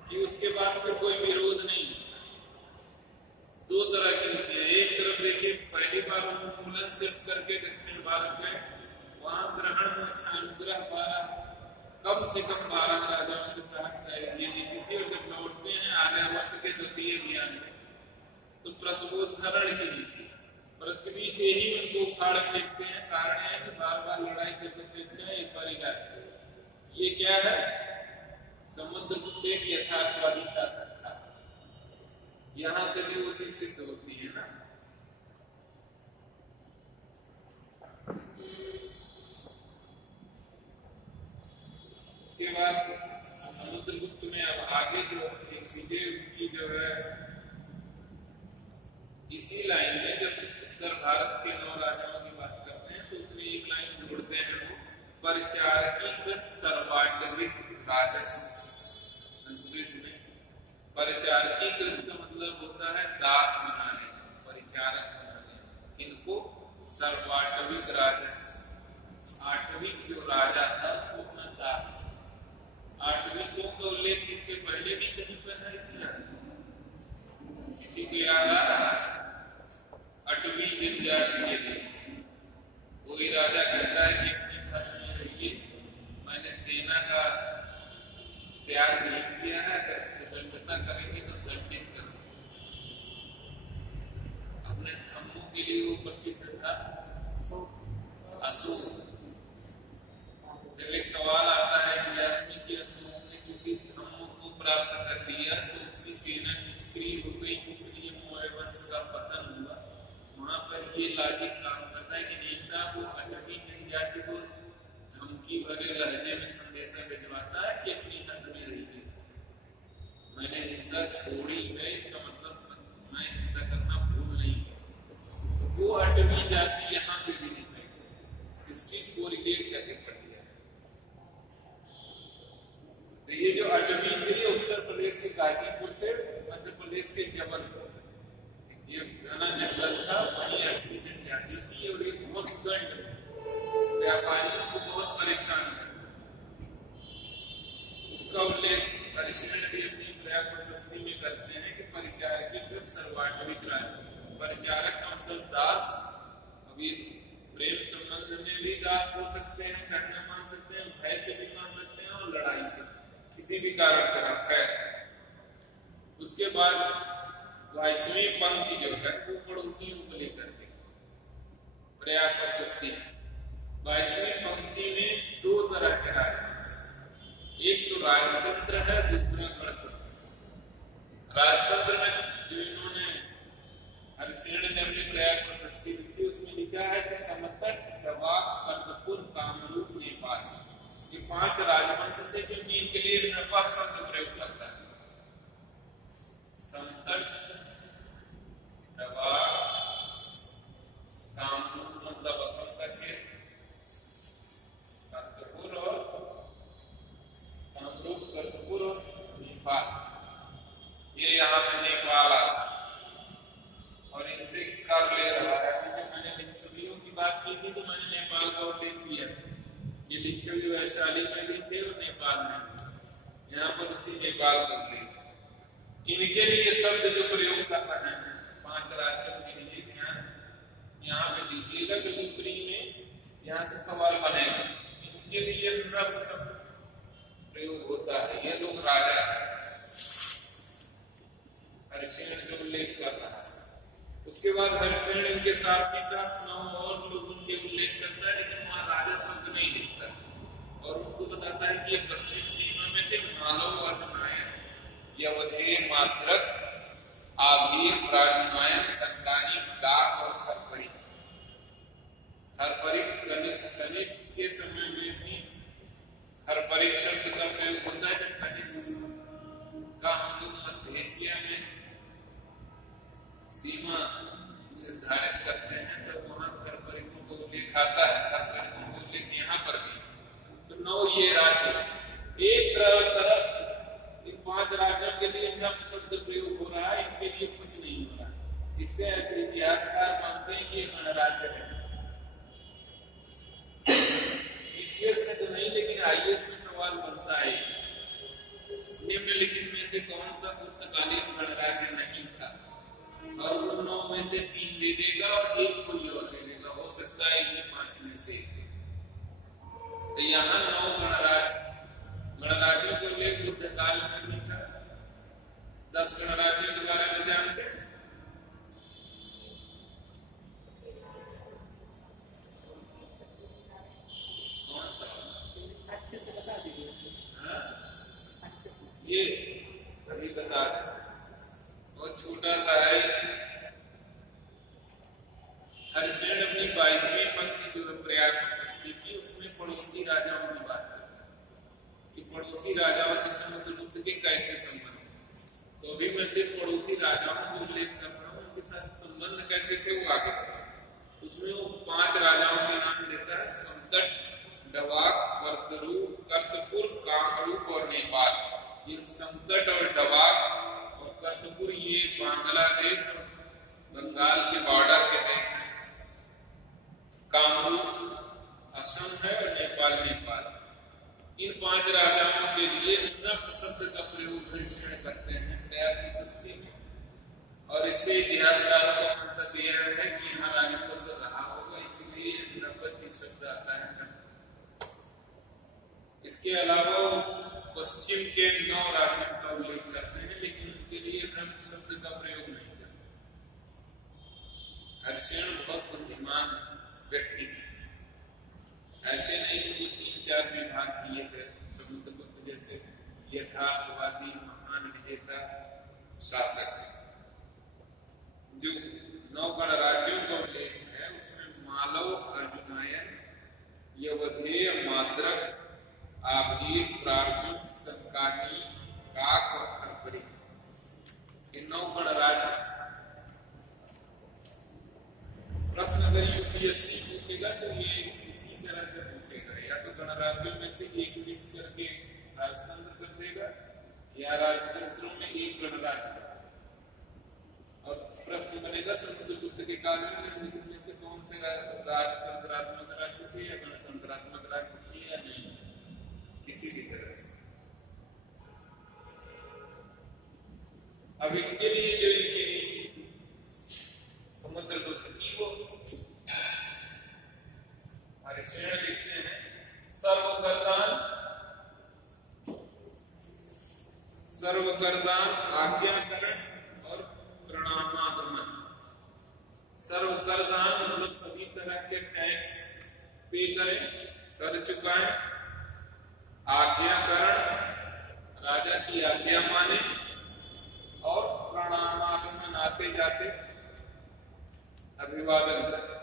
कि उसके बाद फिर कोई विरोध नहीं। दो तरह की होती है, एक तरफ देखिए पहली बार उन्मूलन सिर्फ करके दक्षिण भारत में, वहां ग्रहण में अच्छा अनुग्रह 12 राजाओं के साथ ये नीति थी, और जब लौटते हैं आर्यावर्त के द्वितीय अभियान में तो प्रसवोद्धरण की नीति, पृथ्वी से ही उनको उखाड़ फेंकते हैं। कारण है कि बार बार लड़ाई करने से अच्छा एक बार इलाज। ये क्या है, समुद्रगुप्त एक यथार्थवादी शासक था, यहां से भी वो चीज सिद्ध होती है ना। उसके बाद समुद्रगुप्त में अब आगे जो चीजें उनकी जो है इसी लाइन में, जब उत्तर भारत के 9 राजाओं की बात करते हैं तो उसमें एक लाइन जोड़ते हैं वो परिचारकीकृत सर्वाटविक राजस। संस्कृत में परिचारकीकृत का मतलब होता है दास बनाने, परिचारक बनाने। किनको? सर्वाटविक राजस। आठविक जो राजा था उसको अपना दास। आठविकों का उल्लेख इसके पहले भी कहीं पर है इतिहास? किसी को याद आ रहा है? अटवी जनजाति के थे, कोई राजा कहता है कि अपने घर में रहिए, मैंने सेना का त्याग नहीं किया है, अगर दंडता करेंगे तो दंडित करेंगे। अपने धम्मों के लिए वो प्रसिद्ध था अशोक। जब एक सवाल आता है इतिहास में कि अशोक ने चूंकि धम्मों को प्राप्त कर दिया तो उसकी सेना निष्क्रिय हो गई, इसलिए मौर्य वंश का पतन हुआ। वहां पर ये लॉजिक काम करता है कि नहीं साहब, वो अटवी जनजाति को धमकी भरे लहजे में संदेशा भिजवाता है कि अपनी हद में रहिए, मैंने हिंसा छोड़ी है, इसका मतलब मैं हिंसा करना भूल नहीं। तो वो अटवी जाति यहाँ पे भी दिखाई देती, इसकी कोरिलेट करके पड़ दिया। तो ये जो अटवी थी उत्तर प्रदेश के गाजीपुर से मध्य प्रदेश के जबलपुर, ये घना जंगल था, वहीं अटवी जनजाति थी, और ये बहुत दंड व्यापारियों को बहुत परेशान करता। उसका उल्लेख हरिसेन भी अपनी प्रयाग प्रशस्ति में करते हैं कि परिचारकीकृत सर्वाटविक राज। परिचारक का मतलब दास। अभी प्रेम संबंध में भी दास हो सकते हैं, कहना मान सकते हैं, भय से भी मान सकते हैं, और लड़ाई से किसी भी कारण से है। उसके बाद 22वीं पंक्ति जो है वो पड़ोसियों को लेकर के प्रयाग प्रशस्ति। 22वीं पंक्ति में 2 तरह के राजवंश, एक तो राजतंत्र है, दूसरा गणतंत्र। राजतंत्र में जो इन्होंने हरिसेन ने अपनी प्रयाग प्रशस्ति लिखी उसमें लिखा है कि समतट, डवाक, कर्दपुर, कामरूप, नेपाल, ये 5 राजवंश थे, क्योंकि इनके लिए नेपाल शब्द प्रयोग करता है। समतट, डवाक, कामरूप मतलब असम का क्षेत्र, कर्दपुर और कामरूप, कर्दपुर और नेपाल, ये यहाँ पे नेपाल आता और इनसे कर ले रहा है। जब मैंने लिच्छवियों की बात की थी तो मैंने नेपाल का उल्लेख किया। ये लिच्छवी वैशाली में भी थे और नेपाल में भी। यहाँ पर उसी नेपाल का उल्लेख। इनके लिए शब्द जो प्रयोग कर रहे हैं 5 राज्यों के लिए, यहाँ पे लीजिएगा जो ऊपरी में यहाँ से सवाल बनेगा, इनके लिए नव शब्द प्रयोग होता है। ये लोग राजा हरिसेन जो उल्लेख कर रहा है, उसके बाद हरिसेन इनके साथ ही साथ 9 और लोग उनके उल्लेख करता है, लेकिन वहां राजा शब्द नहीं लिखता और उनको बताता है कि ये पश्चिम सीमा में थे मालव अर्जुनायन यवधेय मात्रक आभीर प्राजुनायन संतानी गाक और खरपरी। खरपरी कनिष्क के समय में भी खरपरी शब्द का प्रयोग होता है। जब कनिष्क का हम लोग मध्य एशिया में सीमा निर्धारित करते हैं तब तो वहां खरपरिकों को उल्लेख आता है, खरपरिकों को उल्लेख यहाँ पर भी। तो 9 ये राज्य, एक तरफ इन 5 राज्यों के लिए नव शब्द प्रयोग हो रहा है, इनके लिए कुछ नहीं हो रहा। इससे इतिहासकार मानते हैं कि गणराज्य है। ईसीएस में तो नहीं, लेकिन आईएएस में सवाल बनता है निम्नलिखित में से कौन सा गुप्तकालीन गणराज्य नहीं था, और उन 9 में से 3 दे देगा और 1 कोई और दे देगा, हो सकता है ये 5 में से 1। तो यहाँ 9 गणराज्यों को ले बुद्ध काल में भी था। 10 गणराज्यों के बारे में जानते हैं? कौन सा? अच्छे से बता दीजिए। अच्छे से ये अभी बता दें, बहुत छोटा सा है। हरिसेन अपनी 22वीं पंक्ति जो प्रयाग प्रशस्ति की, उसमें पड़ोसी राजाओं की बात करता है कि पड़ोसी राजाओं से समुद्रगुप्त के कैसे संबंध। तो अभी मैं सिर्फ पड़ोसी राजाओं को उल्लेख कर रहा हूँ, उनके साथ संबंध कैसे थे वो आगे बताता है। उसमें वो 5 राजाओं के नाम देता है, समतट, डवाक, कर्तपुर, कामरूप और नेपाल। ये समतट और डवाक और कर्तपुर ये बांग्लादेश और बंगाल के बॉर्डर के देश हैं। कामरूप असम है और नेपाल। इन 5 राजाओं के लिए नव शब्द का प्रयोग हरिसेन करते हैं प्रयाग प्रशस्ति में, और इससे इतिहासकारों का मंतव्य यह है कि यहाँ राजतंत्र रहा होगा, इसलिए नवपति शब्द आता है। इसके अलावा पश्चिम के 9 राज्यों का उल्लेख करते हैं, लेकिन उनके लिए नव शब्द का प्रयोग नहीं करते। हरिसेन बहुत बुद्धिमान व्यक्ति थे, ऐसे नहीं कि 3-4 विभाग किए थे। समुद्रगुप्त जैसे यथार्थवादी महान विजेता शासक है। जो 9 गणराज्यों का उल्लेख है उसमें मालव अर्जुनायन यवधेय मात्रक आभीर प्रार्जुन संकानी काक और खरपरी, ये 9 गणराज्य। प्रश्न अगर यूपीएससी पूछेगा तो ये इसी तरह से पूछेगा, या तो गणराज्यों में से एक मिस करके राजतंत्र कर देगा, या राजतंत्रों में एक गणराज्य, और प्रश्न बनेगा समुद्रगुप्त के काल में निम्नलिखित में से कौन से राजतंत्रात्मक राज्य थे या गणतंत्रात्मक राज्य थे या नहीं, किसी भी तरह से। अब इनके लिए जो इनकी समुद्रगुप्त की वो हरिसेन लिखते हैं, सर्वकरदान आज्ञाकरण और प्रणामागमन। सर्वकरदान मतलब सभी तरह के टैक्स पे करें, कर चुकाएं। आज्ञाकरण राजा की आज्ञा माने, और प्रणामागमन आते जाते अभिवादन करें।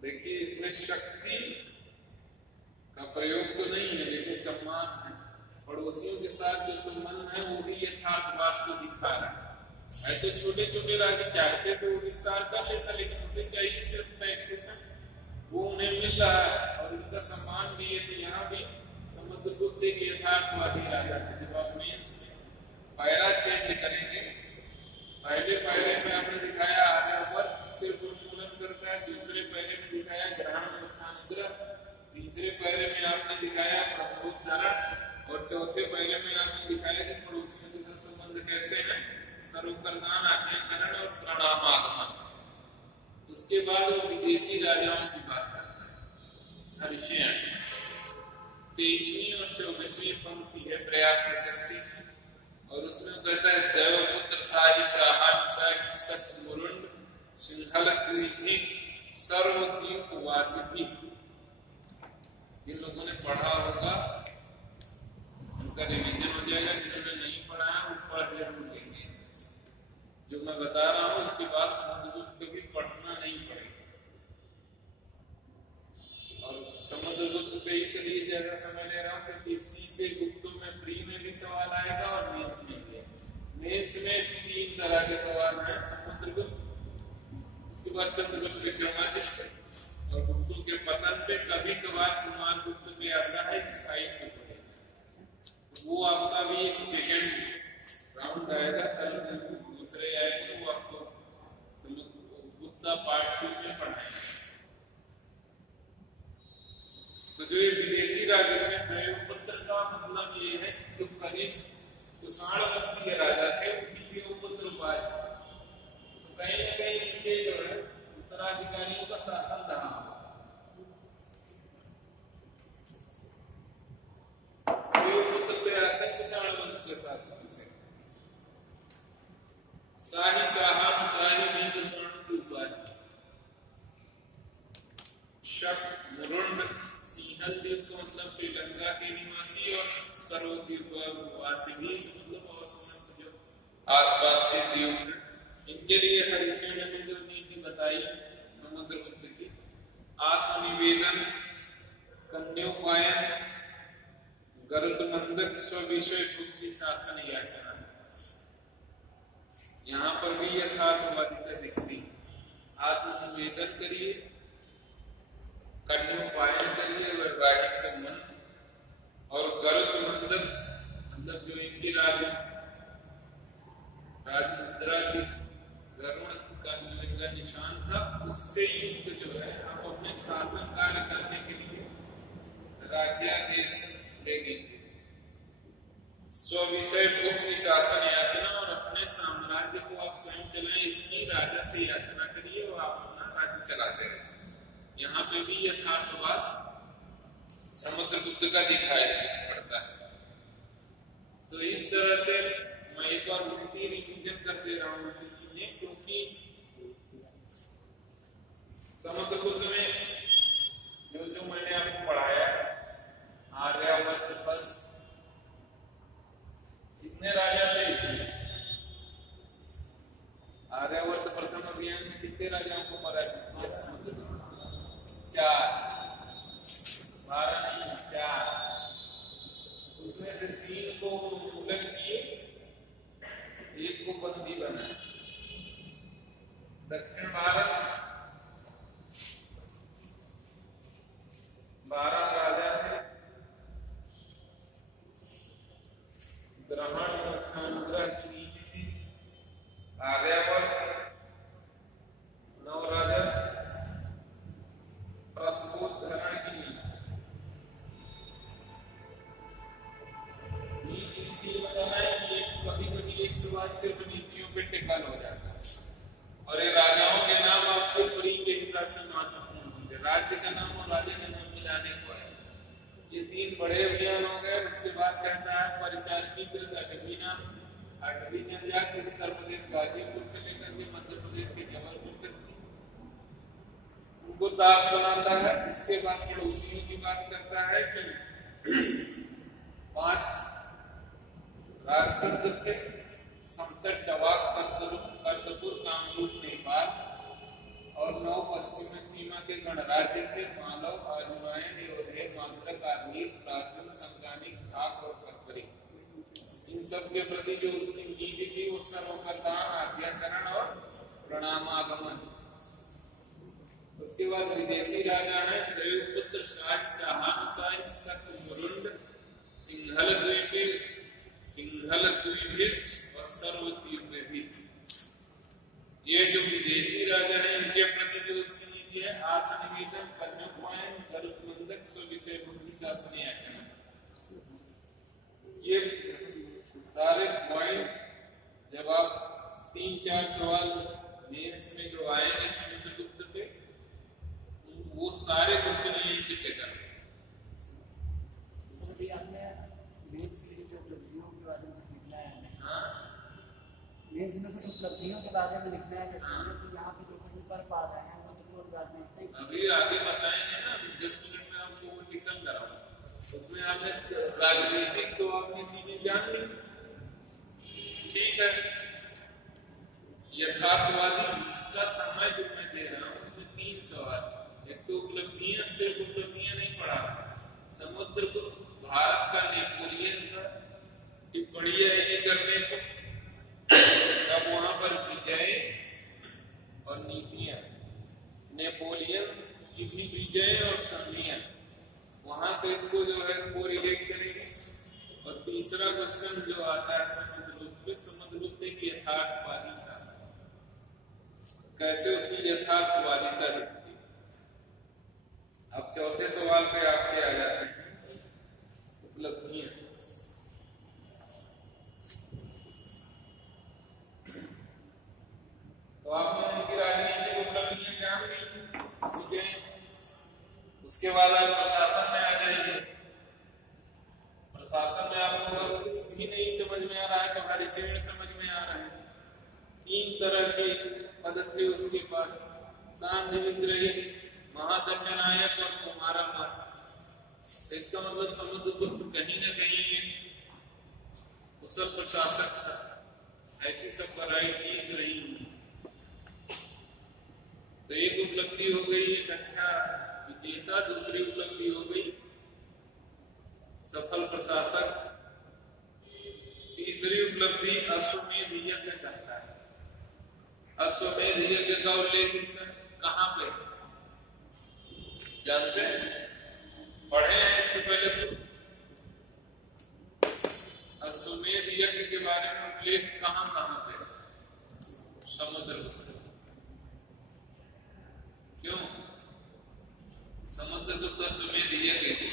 देखिए इसमें शक्ति का प्रयोग तो नहीं है, लेकिन सम्मान है। पड़ोसियों के साथ जो संबंध है वो भी यथार्थवाद को दिखा रहा है। ऐसे छोटे छोटे राज्य चाहते तो विस्तार कर लेता, लेकिन उसे चाहिए सिर्फ टैक्सेशन, वो उन्हें मिल रहा है और उनका सम्मान भी है। तो यहाँ भी समुद्रगुप्त एक यथार्थवादी राजा थे। जब आप मेंस में पैरा चेंज करेंगे, पहले पैरे में आपने दिखाया आर्यवर्त सिर्फ उन्मूलन करता है, दूसरे पैरे में दिखाया ग्रहण और सानुग्रह, तीसरे पैरे में आपने दिखाया प्रबोधन उसके बाद वो विदेशी राजाओं की बात करता है। हरिशयन 23वीं और 24वीं पंक्ति है पर्याप्त प्रशस्ति की, और उसमें कहता है देवपुत्र शाही शाहन शाही मुरुंड सिंहल द्वीपी सर्वद्वीप वासिकी। जिन लोगों ने पढ़ा होगा उनका रिवीजन हो जाएगा, जिन्होंने नहीं पढ़ा है वो पढ़ जरूर लेंगे। जो मैं बता रहा हूं उसके बाद समुद्रगुप्त को भी पढ़ना नहीं पड़ेगा, और समुद्रगुप्त पे इसलिए ज्यादा समय ले रहा हूं क्योंकि इसी से गुप्तों में प्री में भी सवाल आएगा और मेंस में भी। मेंस में 3 तरह के सवाल हैं, समुद्रगुप्त, उसके बाद चंद्रगुप्त विक्रमादित्य, और गुप्तों के पतन पे कभी कभार कुमारगुप्त पे आता है स्थायित्व पे। वो आपका भी सेकंड राउंड आएगा, कल दूसरे आएंगे, वो आपको गुप्ता पार्ट 2 में पढ़ाएंगे। तो जो ये विदेशी राजा है देवपुत्र का मतलब ये है जो कनिष्ठ कुषाण वंशीय राजा थे उनकी देवपुत्र उपाधि, तो कहीं न कहीं उनके जो है उत्तराधिकारियों का शासन रहा। देवपुत्र से शासन कुषाण वंश के शासन से शाही शाहन शाही में कुषाण की उपाधि। शक मुरुंड सिंहल द्वीप का मतलब श्रीलंका के निवासी, और सर्वद्वीप वासी भी मतलब और समस्त जो आसपास के द्वीप हैं। इनके लिए हरिशयन ने जो नीति बताई समुद्रगुप्त की, आत्मनिवेदन, कन्योपायन, गरुत्मंदक, स्विषय भुक्ति शासन याचना। यहाँ पर भी यथार्थवादिता दिखती। आत्मनिवेदन करिए, कन्योपायन करिए वैवाहिक संबंध, और गरुत्मंदक मतलब जो इनकी राजमुद्रा थी, गरुड़ का जो इनका निशान था, उससे युक्त जो है आप अपने शासन कार्य करने के लिए राज्यादेश ले गई थी। स्विषय भुक्ति शासन याचना, और अपने साम्राज्य को आप स्वयं चलाएं इसकी राजा से याचना करिए और आप अपना राज्य चलाते रहे। यहाँ पे भी यथार्थवाद समुद्रगुप्त का दिखाई पड़ता है। तो इस तरह से मैं एक बार उल्टी रिवीजन कर दे रहा हूँ चीजें, क्योंकि समुद्रगुप्त में जो मैंने आपको पढ़ाया आर्यावर्त बस कितने राजा थे इसमें? आर्यावर्त प्रथम अभियान में कितने राजाओं को मारा गया? 4, 12 नहीं 4। उसमें से 3 को उलट किए, 1 को बंदी बनाया। दक्षिण भारत 12 राजा थे, ग्रहण अनुग्रह की नीति थी। आर्यावर्त 9 राजा, प्रस्फोटधरण की नीति इसलिए बताना है कि कभी कभी एक से बाद सिर्फ नीतियों पे टिकल हो जाता है, और ये राजाओं के नाम आपके परी के हिसाब से महत्वपूर्ण होंगे। राज्य का नाम और राजा का नाम मिलाने को है। ये 3 बड़े अभियान हो गए। उसके बाद कहता है परिचारकी कृत अटवी नाम जाकर उत्तर प्रदेश गाजीपुर से लेकर के मध्य प्रदेश के जबलपुर तक उनको दास बनाता है। उसके बाद पड़ोसियों की बात करता है कि 5 राष्ट्रकूट थे, समतट डवाक कर्तपुर कामरूप नेपाल, और 9 पश्चिम सीमा के गणराज्य थे मालव आजुवायन योधेय मात्रक आदीर प्राचीन संगानिक ठाक और ककरी। इन सब के प्रति जो उसकी नीति थी वो सर्वप्रदान आज्ञाकरण और प्रणामागमन। उसके बाद विदेशी राजा है देवपुत्र शाही शाहन शाही शक मुरुंड सिंहल द्वीभिष्ट और सर्वद्वीपी। ये जो विदेशी राजा है इनके प्रति जो उसकी नीति है आत्मनिवेदन, कन्योपायन, गरुत्मंदक, स्विषय भुक्ति शासन याचना। ये सारे पॉइंट जब आप 3-4 सवाल मेंस में जो आएंगे समुद्रगुप्त पे कुछ उपलब्धियों के बारे में लिखना है, जैसे कि यहाँ पे जो नहीं कर पा रहे हैं वो रोजगार में अभी आगे बताएंगे ना, 10 मिनट में आपको वो निकल कराऊंगा। उसमें आपने राजनीतिक तो आपने चीजें जान ली, ठीक है। यथार्थवादी इसका समय जो मैं दे रहा हूँ उसमें 3 सवाल। एक तो उपलब्धियां, सिर्फ उपलब्धियां नहीं पढ़ा, समुद्र को भारत का नेपोलियन था, टिप्पणियां ये करने को, अब वहां पर विजय और नीतियां, नेपोलियन की भी विजय और संधियां, वहां से इसको जो है वो रिलेट करेंगे। और तीसरा क्वेश्चन जो आता है समुद्रगुप्त, समुद्रगुप्त एक यथार्थवादी शासक, कैसे उसकी यथार्थवादिता दिखती है। अब चौथे सवाल पे आपके आ जाते हैं उपलब्धियां। तो आपने उनकी राजनीतिक उपलब्धियां जान ली, उसके बाद आप प्रशासन में आ जाएंगे। प्रशासन में आपको अगर कुछ भी नहीं समझ में आ रहा है तो हरिसेन समझ में आ रहा है। 3 तरह के पद थे उसके पास, सांध्य विद्रोही, महादंडनायक और कुमारा मत। तो इसका मतलब समुद्रगुप्त कहीं न कहीं कुशल प्रशासक था। ऐसी सब वैरायटीज रही। तो एक उपलब्धि हो गई एक अच्छा विजेता, दूसरी उपलब्धि हो गई सफल प्रशासक, तीसरी उपलब्धि अश्वमेध यज्ञ करता है। अश्वमेध यज्ञ का उल्लेख इसका कहां पे जानते हैं, पढ़े हैं इसके पहले? अश्वमेध यज्ञ के बारे में उल्लेख कहां कहां पे? समुद्रगुप्त। क्यों समुद्रगुप्त अश्वमेध यज्ञ के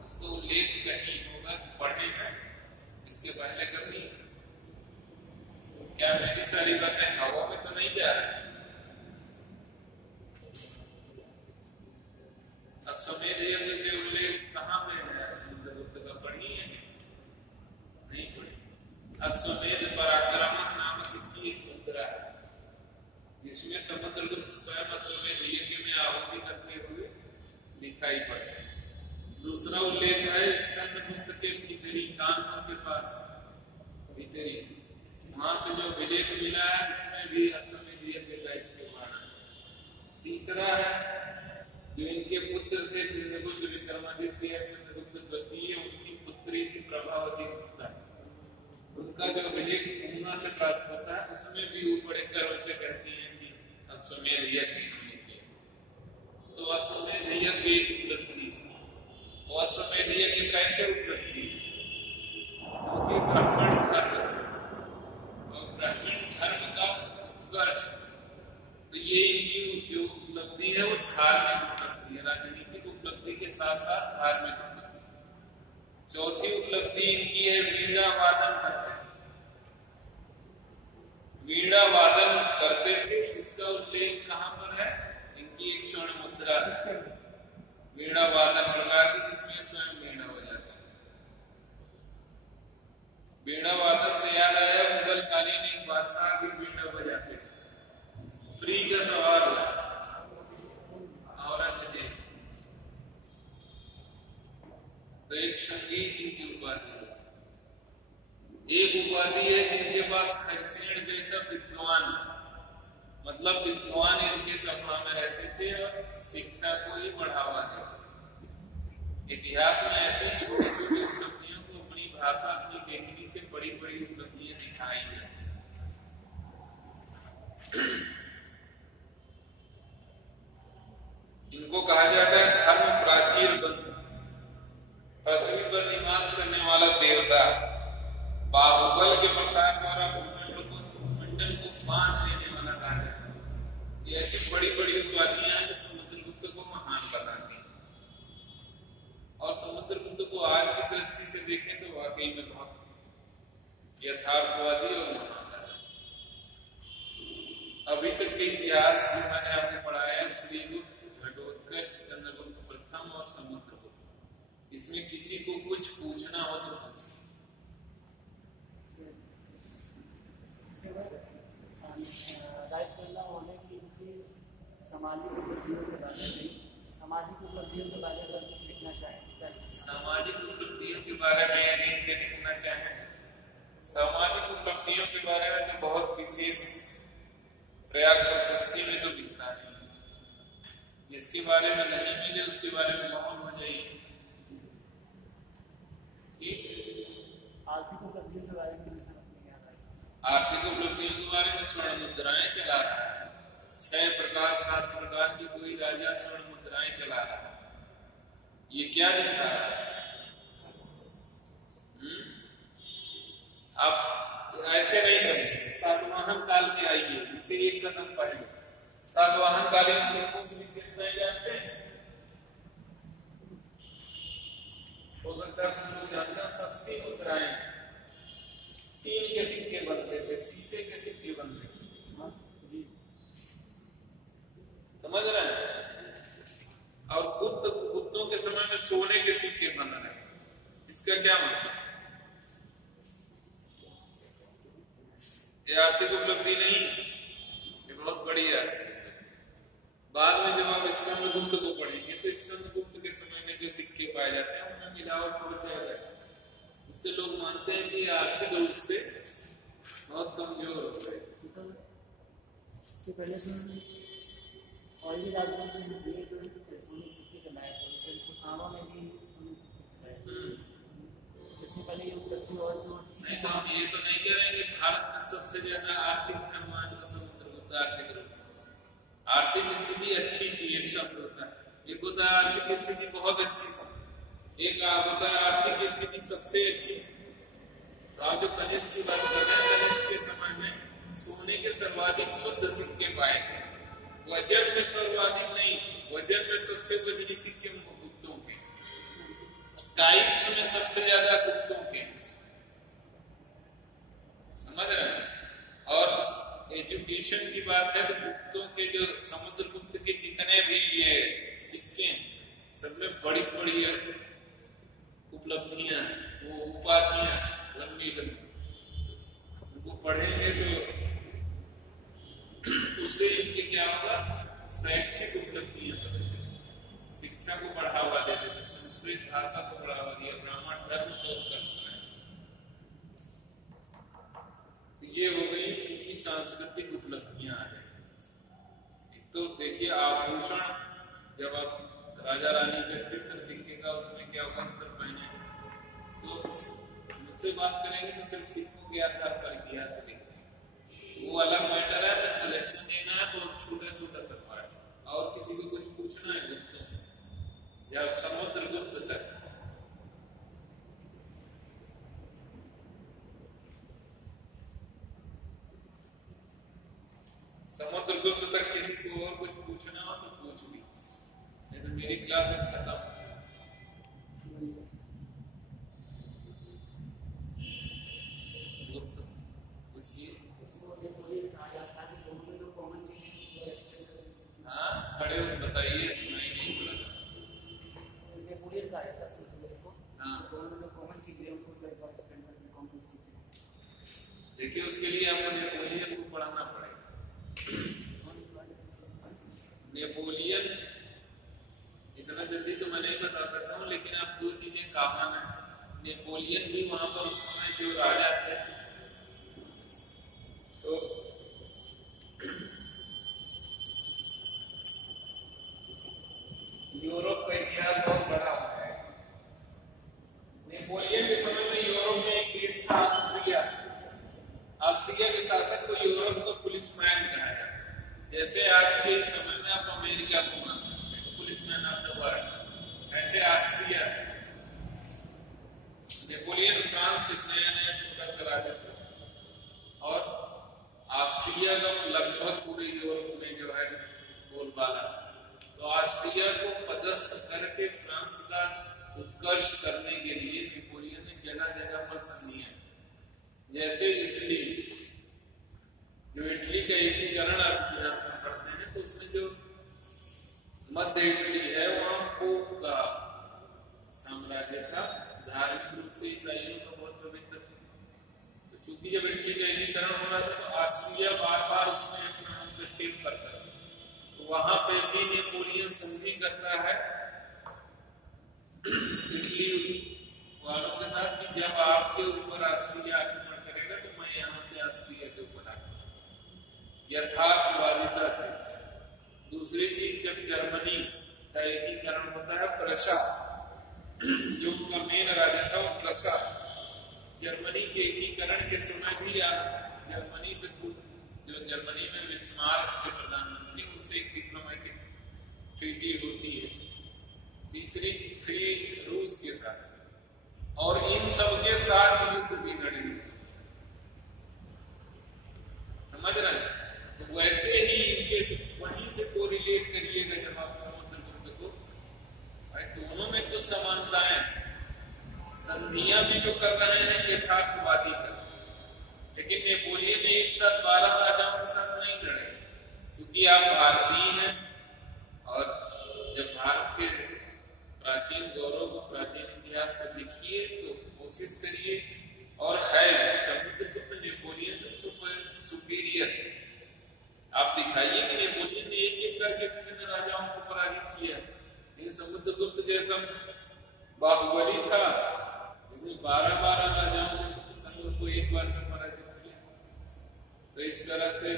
उसको उल्लेख कहीं होगा, पढ़े हैं इसके पहले कभी? क्या मेरी सारी बातें हवा में तो नहीं जा रही? अश्वमेध यज्ञ के उल्लेख कहां पे है? समुद्रगुप्त का पढ़ी है? नहीं पढ़ी। अश्वमेध पराक्रमः नामक इसकी एक मुद्रा है जिसमें समुद्रगुप्त स्वयं अश्वमेध यज्ञ में आहुति करते हुए दिखाई पड़े। दूसरा उल्लेख है स्कंदगुप्त के भीतरी, कानपुर के पास भीतरी, वहां से जो विलेख मिला है उसमें भी अश्वमेध यज्ञ का इसके वर्णन है। तीसरा है जो इनके पुत्र थे चंद्रगुप्त विक्रमादित्य, चंद्रगुप्त द्वितीय, उनकी पुत्री थी प्रभावती गुप्ता, उनका जो विलेख पूना से प्राप्त होता है उसमें भी वो बड़े गर्व से कहती हैं कि अश्वमेध यज्ञ किया। तो अश्वमेध यज्ञ एक उपलब्धि। अश्वमेध यज्ञ कैसे उपलब्धि? क्योंकि ब्राह्मण धर्म और ब्राह्मण धर्म का उत्कर्ष, तो ये इनकी जो उपलब्धि है वो धार्मिक उपलब्धि है, राजनीतिक उपलब्धि के साथ साथ धार्मिक उपलब्धि। चौथी उपलब्धि इनकी है वीणा वादन करते। वीणा वादन करते थे, इसका उल्लेख कहां पर है? इनकी एक स्वर्ण मुद्रा है वीणा वादन प्रकार की, जिसमें स्वयं वीणा बजाते थे। वीणा वादन से याद आया, मुगल कालीन एक बादशाह भी वीणा बजाते थे। फ्री का सवाल है औरंगजेब। तो एक संगीत इनकी उपाधि है। एक उपाधि है जिनके पास खरसेन जैसा विद्वान, मतलब विद्वान इनके सभा में रहते थे और शिक्षा को ही बढ़ावा देते। इतिहास में ऐसे छोटी छोटी उपलब्धियों को अपनी भाषा, अपनी लेखनी से बड़ी बड़ी उपलब्धियां दिखाई जाती हैं। इनको कहा जाता है धर्म प्राचीर बंधु, पृथ्वी पर निवास करने वाला देवता, बाहुबल के प्रसाद द्वारा भूमंडल को बांध लेने वाला कार्य। ये ऐसी बड़ी बड़ी उपाधियां हैं जो समुद्रगुप्त को महान बनाती हैं। और समुद्रगुप्त को आज की दृष्टि से देखें तो वाकई में बहुत यथार्थवादी और महान है। अभी तक के इतिहास जो मैंने आपको पढ़ाया, श्रीगुप्त, घटोत्कच, चंद्रगुप्त प्रथम और समुद्रगुप्त, इसमें किसी को कुछ पूछना हो तो पूछिए। सामाजिक उपलब्धियों के बारे में सामाजिक उपलब्धियों के बारे में कुछ लिखना चाहें क्या? सामाजिक उपलब्धियों के बारे में यदि लिखना चाहें, सामाजिक उपलब्धियों के बारे में तो बहुत विशेष प्रयाग प्रशस्ति में तो लिखता नहीं है। जिसके बारे में नहीं मिले उसके बारे में मौन हो जाइए। ठीक है। आर्थिक उपलब्धियों के बारे में भी समझ नहीं आ रहा है। आर्थिक उपलब्धियों के बारे में स्वर्ण मुद्राएं चला रहा है, 6 प्रकार 7 प्रकार की कोई राजा स्वर्ण मुद्राएं चला रहा है। ये क्या दिखा रहा है? आप ऐसे नहीं समझे। सातवाहन काल में आइए, इसे एक कदम पहले सातवाहन कालीन सिक्कों की विशेषताएं जानते हैं? हो सकता है कुछ लोग जानते हैं। सस्ती मुद्राएं, स्टील के सिक्के बनते थे, शीशे के सिक्के बनते थे। जी समझ रहे हैं? और गुप्तों के समय में सोने के सिक्के बन रहे हैं। इसका क्या मतलब? ये आर्थिक उपलब्धि नहीं, ये बहुत बड़ी है। बाद में जब आप स्कंदगुप्त को पढ़ेंगे तो स्कंदगुप्त के समय में जो सिक्के पाए जाते हैं उनमें मिलावट बहुत ज्यादा है। उससे लोग मानते हैं कि आर्थिक रूप से बहुत कमजोर हो गए। इससे पहले और भी राज्यों से सोने के सिक्के चलाए थे, जैसे कुषाणों में भी सोने के सिक्के चलाए थे। इससे पहले ये उपलब्धि और नहीं तो हम ये तो नहीं कह रहे कि भारत में सबसे ज्यादा आर्थिक धनवान था समुद्रगुप्त। आर्थिक रूप से आर्थिक स्थिति अच्छी थी, एक शब्द होता है। एक होता है आर्थिक स्थिति बहुत अच्छी थी, एक होता है आर्थिक स्थिति सबसे अच्छी। तो आप जो कनिष्क की बात कर रहे हैं, कनिष्क के समय में सोने के सर्वाधिक शुद्ध सिक्के पाए गए। वजन में सर्वाधिक नहीं थी, वजन में सबसे वजनी सिक्के गुप्तों के, टाइप्स में सबसे ज्यादा गुप्तों के। समझ रहे हैं? और एजुकेशन की बात है तो गुप्तों के जो समुद्रगुप्त के जितने भी ये सिक्के हैं सब में बड़ी बड़ी उपलब्धियां हैं, वो उपाधियां हैं लंबी लंबी। उनको पढ़ेंगे तो उससे इनके क्या होगा? शैक्षिक उपलब्धियां बढ़ेंगी, शिक्षा को बढ़ावा दे देते, संस्कृत भाषा को बढ़ावा दिया, ब्राह्मण धर्म को उत्कर्ष कराया। तो ये हो गई उनकी सांस्कृतिक उपलब्धियां आ गई। तो देखिए आभूषण, जब आप राजा रानी का चित्र दिखेगा उसमें क्या होगा? चित्र पहने तो मुझसे बात करेंगे तो सिर्फ सिक्कों के आधार पर इतिहास लिखेंगे, वो अलग मैटर है। हमें सिलेक्शन देना है तो छोटा छोटा सा पार्ट, और किसी को कुछ पूछना है गुप्तों या समुद्रगुप्त तक। समुद्रगुप्त तक किसी को और कुछ पूछना हो तो पूछ भी, नहीं तो मेरी क्लास खत्म। गुप्त पूछिए। हाँ खड़े हो बताइए, सुनाई नहीं पड़ा। देखिए उसके लिए आपको नेपोलियन को पढ़ाना पड़ेगा। नेपोलियन इतना जल्दी तो मैं नहीं बता सकता हूँ, लेकिन आप दो चीजें कॉमन है। नेपोलियन भी वहां पर उस समय जो राजा थे तो यूरोप का इतिहास बहुत बड़ा है। नेपोलियन के समय में यूरोप में एक देश था ऑस्ट्रिया। ऑस्ट्रिया के शासक को यूरोप का पुलिसमैन कहा जाता है। जैसे आज के समय में आप अमेरिका को मान सकते हैं पुलिसमैन ऑफ द वर्ल्ड, ऐसे ऑस्ट्रिया। नेपोलियन फ्रांस एक नया नया छोटा सा राज्य था, और ऑस्ट्रिया का लगभग पूरे यूरोप में जो है बोलबाला था। तो ऑस्ट्रिया को पदस्थ करके फ्रांस का उत्कर्ष करने के लिए नेपोलियन ने जगह जगह पर संधियां, जैसे इटली, जो इटली का एकीकरण आप इतिहास में पढ़ते हैं तो उसमें जो मध्य इटली है वहां पोप का साम्राज्य था, धार्मिक रूप से ईसाइयों का बहुत पवित्र था। तो चूंकि जब इटली का एकीकरण हो रहा था तो ऑस्ट्रिया बार बार उसमें अपना हस्तक्षेप करता था। वहां पे भी नेपोलियन संधि करता है इटली वालों के साथ कि जब आपके ऊपर ऑस्ट्रिया आक्रमण करेगा तो मैं यहां से ऑस्ट्रिया के ऊपर आक्रमण। यथार्थवादिता था इसका। दूसरी चीज, जब जर्मनी का एकीकरण होता है, प्रशा जो उनका मेन राजा था वो प्रशा, जर्मनी के एकीकरण के समय भी जर्मनी से जो जर्मनी में बिस्मार्क के प्रधानमंत्री, उनसे एक डिप्लोमेटिक ट्रीटी होती है। तीसरी थी रूस के साथ, और इन सब के साथ युद्ध भी लड़े। समझ रहे हैं? तो वैसे ही इनके वहीं से कोरिलेट करिएगा जब आप समुद्रगुप्त को, भाई दोनों में कुछ समानताएं, संधियां भी जो कर रहे हैं यथार्थवादी कर, लेकिन नेपोलियन ने एक साथ 12 राजाओं के साथ नहीं लड़े, क्योंकि आप भारतीय हैं और जब भारत के प्राचीन गौरव को, प्राचीन इतिहास को लिखिए तो कोशिश करिए, और है समुद्रगुप्त नेपोलियन से सुपीरियर। आप दिखाइए कि नेपोलियन ने एक एक करके विभिन्न राजाओं को पराजित किया, लेकिन समुद्रगुप्त जैसा बाहुबली था जिसने 12 राजाओं के संग को एक बार में पराजित किया। तो इस तरह से,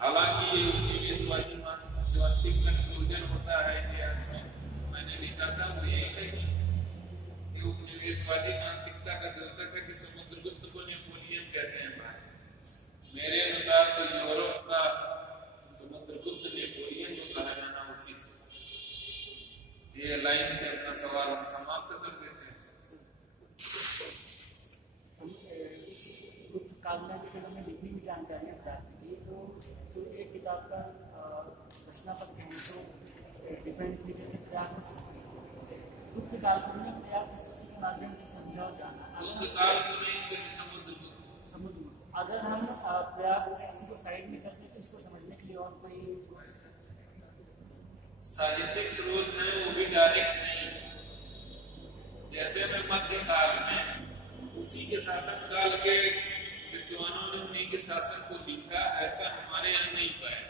हालांकि ये उपनिवेशवादी जो अंतिम कंक्लूजन होता है इतिहास में, मैंने लिखा था वो ये है कि उपनिवेशवादी मानसिकता का द्योतक है कि समुद्रगुप्त को नेपोलियन कहते हैं भारत। मेरे अनुसार तो यूरोप का समुद्रगुप्त नेपोलियन जो कहा जाना उचित है। ये लाइन से अपना सवाल हम समाप्त कर देते हैं। गुप्त काल में भी हमें जितनी भी जानकारियाँ प्राप्त की, तो एक किताब का रचना पर कहें तो डिपेंड की जैसे प्रयाग में गुप्त काल में प्रयाग के माध्यम से समझा जाना, समुद्र। अगर हम प्रयाग को साइड में करते तो इसको समझने के लिए और कोई साहित्यिक स्रोत है वो भी डायरेक्ट नहीं। जैसे मैं मध्यकाल में उसी के शासन काल के विद्वानों ने उन्हीं के शासन को लिखा, ऐसा हमारे यहाँ नहीं पाया।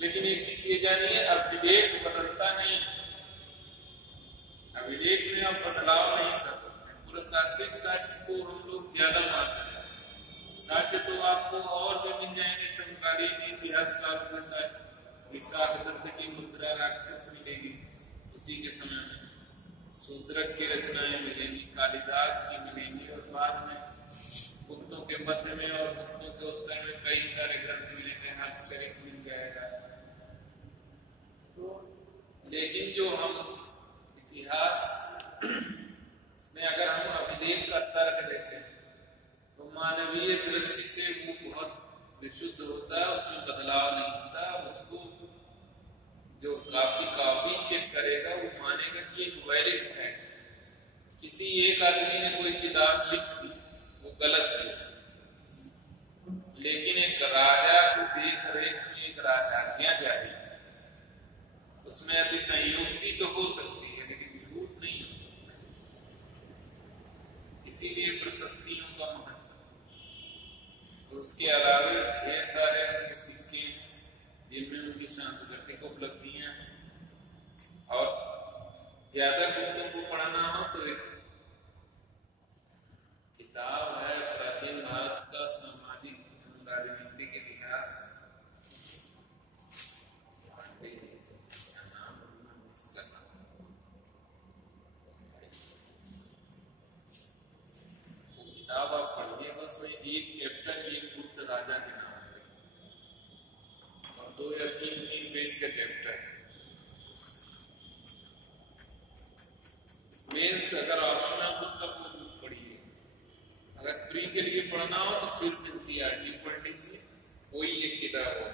लेकिन एक चीज ये जानिए, अभिलेख बदलता नहीं, अभिलेख में आप बदलाव नहीं कर सकते। पुरातात्विक साक्ष्य को हम लोग ज्यादा मानते हैं। साक्ष्य तो आपको और भी मिल जाएंगे, समकालीन इतिहास काल के साक्ष्य, विशाखदत्त की मुद्रा राक्षस मिलेगी उसी के समय में, शूद्रक की रचनाएं मिलेंगी, कालिदास की मिलेंगी, और बाद में गुप्तों के मध्य में और गुप्तों के उत्तर में कई सारे ग्रंथ मिलेंगे, हर्षचरित मिल जाएगा। तो लेकिन जो हम इतिहास में अगर हम अभिलेख का तर्क देते हैं तो मानवीय दृष्टि से वो बहुत विशुद्ध होता है, उसमें बदलाव नहीं होता। उसको जो कॉपी चेक करेगा वो मानेगा कि एक वैलिड फैक्ट। किसी एक आदमी ने कोई किताब लिख दी, वो गलत भी हो सकती, लेकिन एक राजा की देख रेख में एक राजाज्ञा जारी है, उसमें अतिसंयुक्ति तो हो सकती है लेकिन झूठ नहीं हो सकता। इसीलिए प्रशस्तियों का महत्व। तो उसके अलावा ढेर सारे उनके सिक्के जिनमें उनकी सांस्कृतिक उपलब्धियां हैं, और ज्यादा गुप्तों को पढ़ना हो तो एक किताब है प्राचीन भारत का सामाजिक राजनीतिक इतिहास, किताब आप पढ़िए, बस एक चैप्टर एक गुप्त राजा के नाम पे, और 2 या 3 पेज का चैप्टर। मेंस अगर ऑप्शनल बुक का बुक पढ़िए, अगर प्री के लिए पढ़ना हो तो सिर्फ एनसीईआरटी पढ़ लीजिए, कोई एक किताब हो।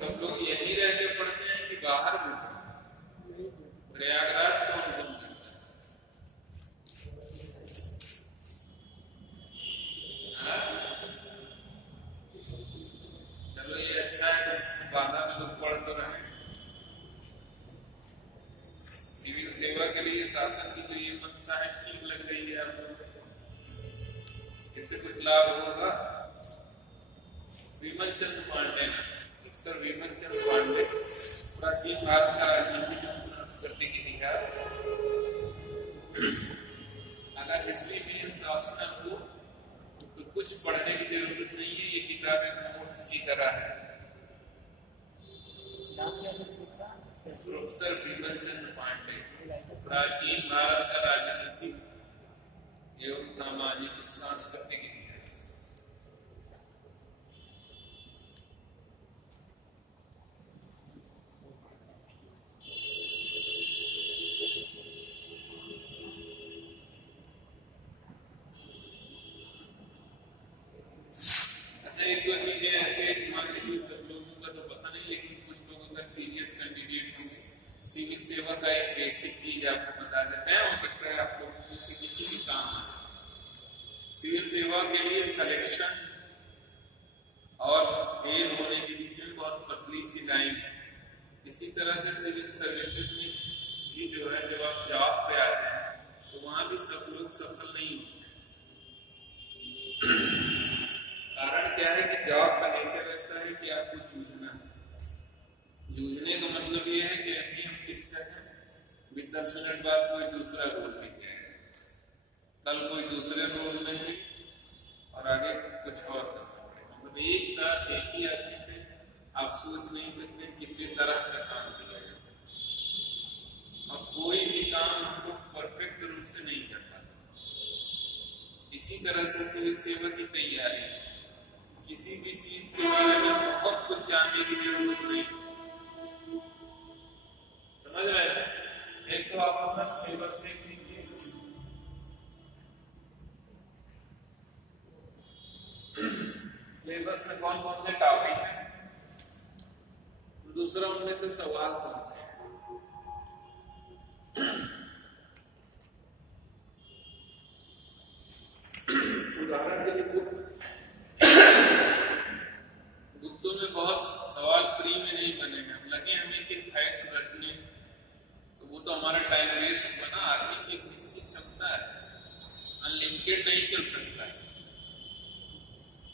सब लोग यही रह के पढ़ते हैं कि बाहर भी पढ़ते हैं? प्रयागराज कौन कौन करता है? बाधा में लोग पड़ तो रहे। सिविल सेवा के लिए शासन की जो ये मंशा है ठीक लग रही है आपको? इससे कुछ लाभ होगा? विमल चंद्र पांडे, सर विमल चंद्र पांडे, प्राचीन भारत का राजनीतिक एवं सांस्कृतिक इतिहास। अगर हिस्ट्री मीन्स ऑप्शनल हो तो कुछ पढ़ने की जरूरत नहीं है, ये किताब एक नोट्स की तरह है। प्रोफेसर विमल चंद्र पांडे, प्राचीन भारत का राजनीतिक एवं सामाजिक सांस्कृतिक इतिहास। अच्छा, एक दो चीजें ऐसे मान लीजिए सब लोगों का तो पता नहीं, लेकिन कुछ लोग अगर सीरियस कैंडिडेट होंगे, सिविल सेवा का एक बेसिक चीज आपको बता देते हैं, हो सकता है आप लोगों में से किसी भी काम आए। सिविल सेवा के लिए सिलेक्शन और फेल होने के बीच में बहुत पतली सी लाइन है। इसी तरह से सिविल सर्विसेज में भी जो है, जब आप जॉब पे आते हैं तो वहां भी सब लोग सफल नहीं होते। कारण क्या है कि जॉब का नेचर ऐसा है कि आपको जूझना है। जूझने का मतलब ये है कि अभी हम शिक्षक हैं, 10 मिनट बाद कोई दूसरा रोल में जाएगा, कल कोई दूसरे रोल में थी और आगे कुछ और करना पड़ेगा। मतलब एक साथ एक ही आदमी से आप सोच नहीं सकते कितने तरह का काम किया जाए, और कोई भी काम हम लोग परफेक्ट रूप से नहीं कर पाते। इसी तरह से सिविल सेवा की तैयारी, किसी भी चीज के बारे में बहुत कुछ जानने की जरूरत नहीं। समझ रहे हैं? एक तो आप अपना सिलेबस देख लीजिए, सिलेबस में कौन कौन से टॉपिक हैं, दूसरा उनमें से सवाल कौन से हैं। उदाहरण के लिए गुप्तों में बहुत सवाल प्री में नहीं बने हैं, हम लगे हमें एक फैक्ट रटने, तो वो तो हमारा टाइम वेस्ट बना। आदमी की एक निश्चित क्षमता है, अनलिमिटेड नहीं चल सकता है।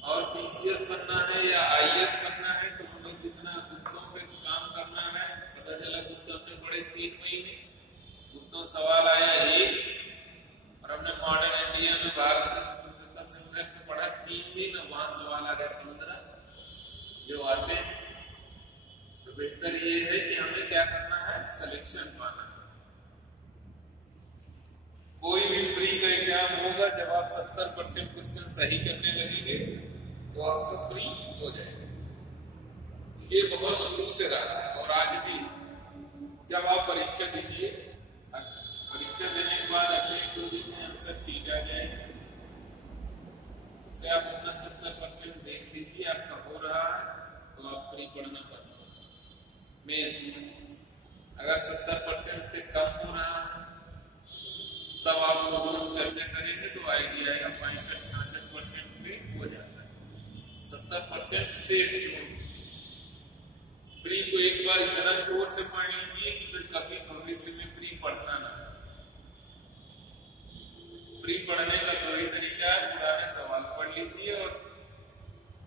और पीसीएस बनना है या आईएएस बनना है तो हमें कितना गुप्तों पे काम करना है। पता चला गुप्तों ने पढ़े 3 महीने, गुप्तों सवाल आया 1, और हमने मॉडर्न इंडिया में भारत का स्वतंत्रता संघर्ष पढ़ा 3 दिन, और वहां सवाल आ गया 15 जो आते हैं। तो बेहतर ये है कि हमें क्या करना है, सिलेक्शन पाना है। कोई भी प्री का एग्जाम होगा, जब आप 70% क्वेश्चन सही करने लगेंगे तो आपसे प्री हो जाएगा। ये बहुत शुरू से रहा है, और आज भी जब आप परीक्षा दीजिए, परीक्षा देने के बाद अगले 2 दिन में आंसर सीट आ जाएगा, उससे आप अपना 70% देख लीजिए, आपका हो रहा है तो आप प्री पढ़ना बंद कर। मेंस अगर 70% से कम हो रहा है तब आप रोज चर्चा करेंगे तो आइडिया आएगा 65-66% पे हो जाता है। 70% सेफ जोन। प्री को एक बार इतना जोर से पढ़ लीजिए कि फिर कभी भविष्य में प्री पढ़ना ना। प्री पढ़ने का 2 ही तरीका है, पुराने सवाल पढ़ लीजिए और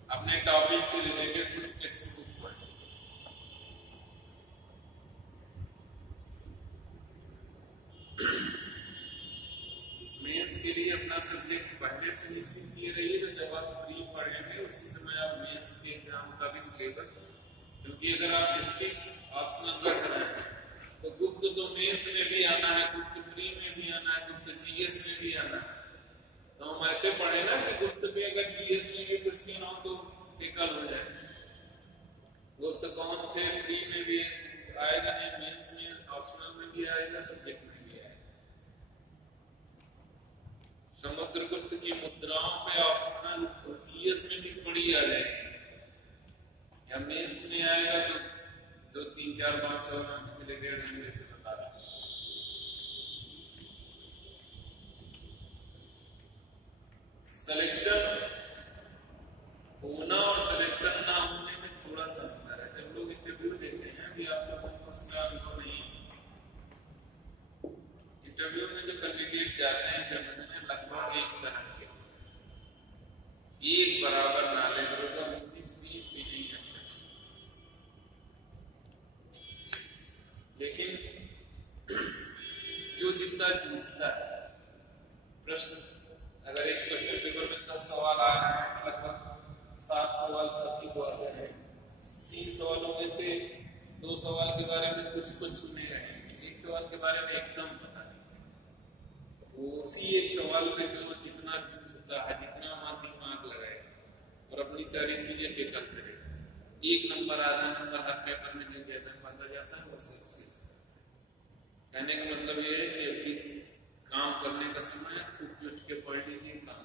अपने टॉपिक से रिलेटेड कुछ टेक्स्ट बुक पढ़ लीजिए। मेंस के लिए अपना सब्जेक्ट पहले से निश्चित किए रहिए, तो जब आप प्री पढ़ेंगे उसी समय आप मेंस के एग्जाम का भी सिलेबस, क्योंकि अगर आप हिस्ट्री ऑप्शनल रख रहे हैं तो गुप्त तो मेंस में भी आना है, गुप्त प्री में भी आना है, गुप्त जीएस में भी आना है। तो हम ऐसे पढ़े ना कि गुप्त पे अगर जीएस में भी क्वेश्चन हो तो टिकल हो जाए। गुप्त कौन थे, प्री में भी आएगा नहीं, मेंस में ऑप्शनल में भी आएगा, सब्जेक्ट में भी आएगा। समुद्रगुप्त की मुद्राओं पे ऑप्शनल जीएस में भी पढ़ी आ जाएगी, या मेंस में आएगा तो 3-4-5 सवाल में पिछले 1.5 घंटे से बता रहा हूं। सिलेक्शन होना और सिलेक्शन ना होने में थोड़ा सा अंतर है। जब लोग बराबर नॉलेज होगा, 19-20 भी नहीं कर सकते। लेकिन जो जितना जूझता है, प्रश्न अगर एक क्वेश्चन पेपर में 10 सवाल आ रहे हैं, लगभग 7 सवाल सभी को आते हैं। 3 सवालों में से 2 सवाल के बारे में कुछ सुने रहे, 1 सवाल के बारे में एकदम पता नहीं। वो उसी एक सवाल में जो जितना जूझता है, जितना दिमाग लगाए और अपनी सारी चीजें टेकअप करे, 1 नंबर आधा नंबर हर पेपर में जो ज्यादा पाता जाता है वो सबसे। कहने का मतलब ये है कि अभी काम करने का समय है, खुद जुट के पढ़ लीजिए काम।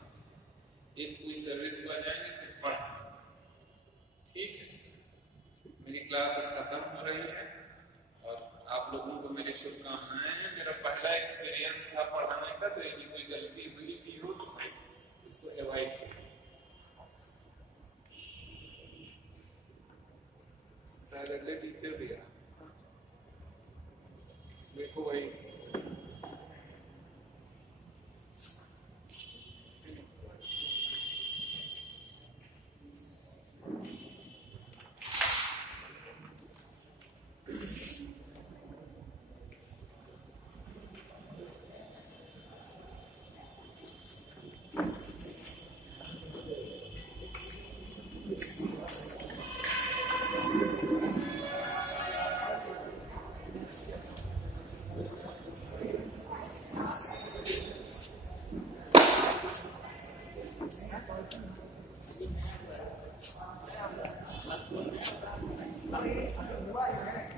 एक कोई सर्विस को आ जाएंगे फिर पढ़, ठीक है। मेरी क्लास अब खत्म हो रही है और आप लोगों को मेरी शुभकामनाएं हैं। मेरा पहला एक्सपीरियंस था पढ़ाने का, तो यदि कोई गलती हुई भी हो तो उसको अवॉइड करें। शायद अगले टीचर भी आ, देखो वही हुआ है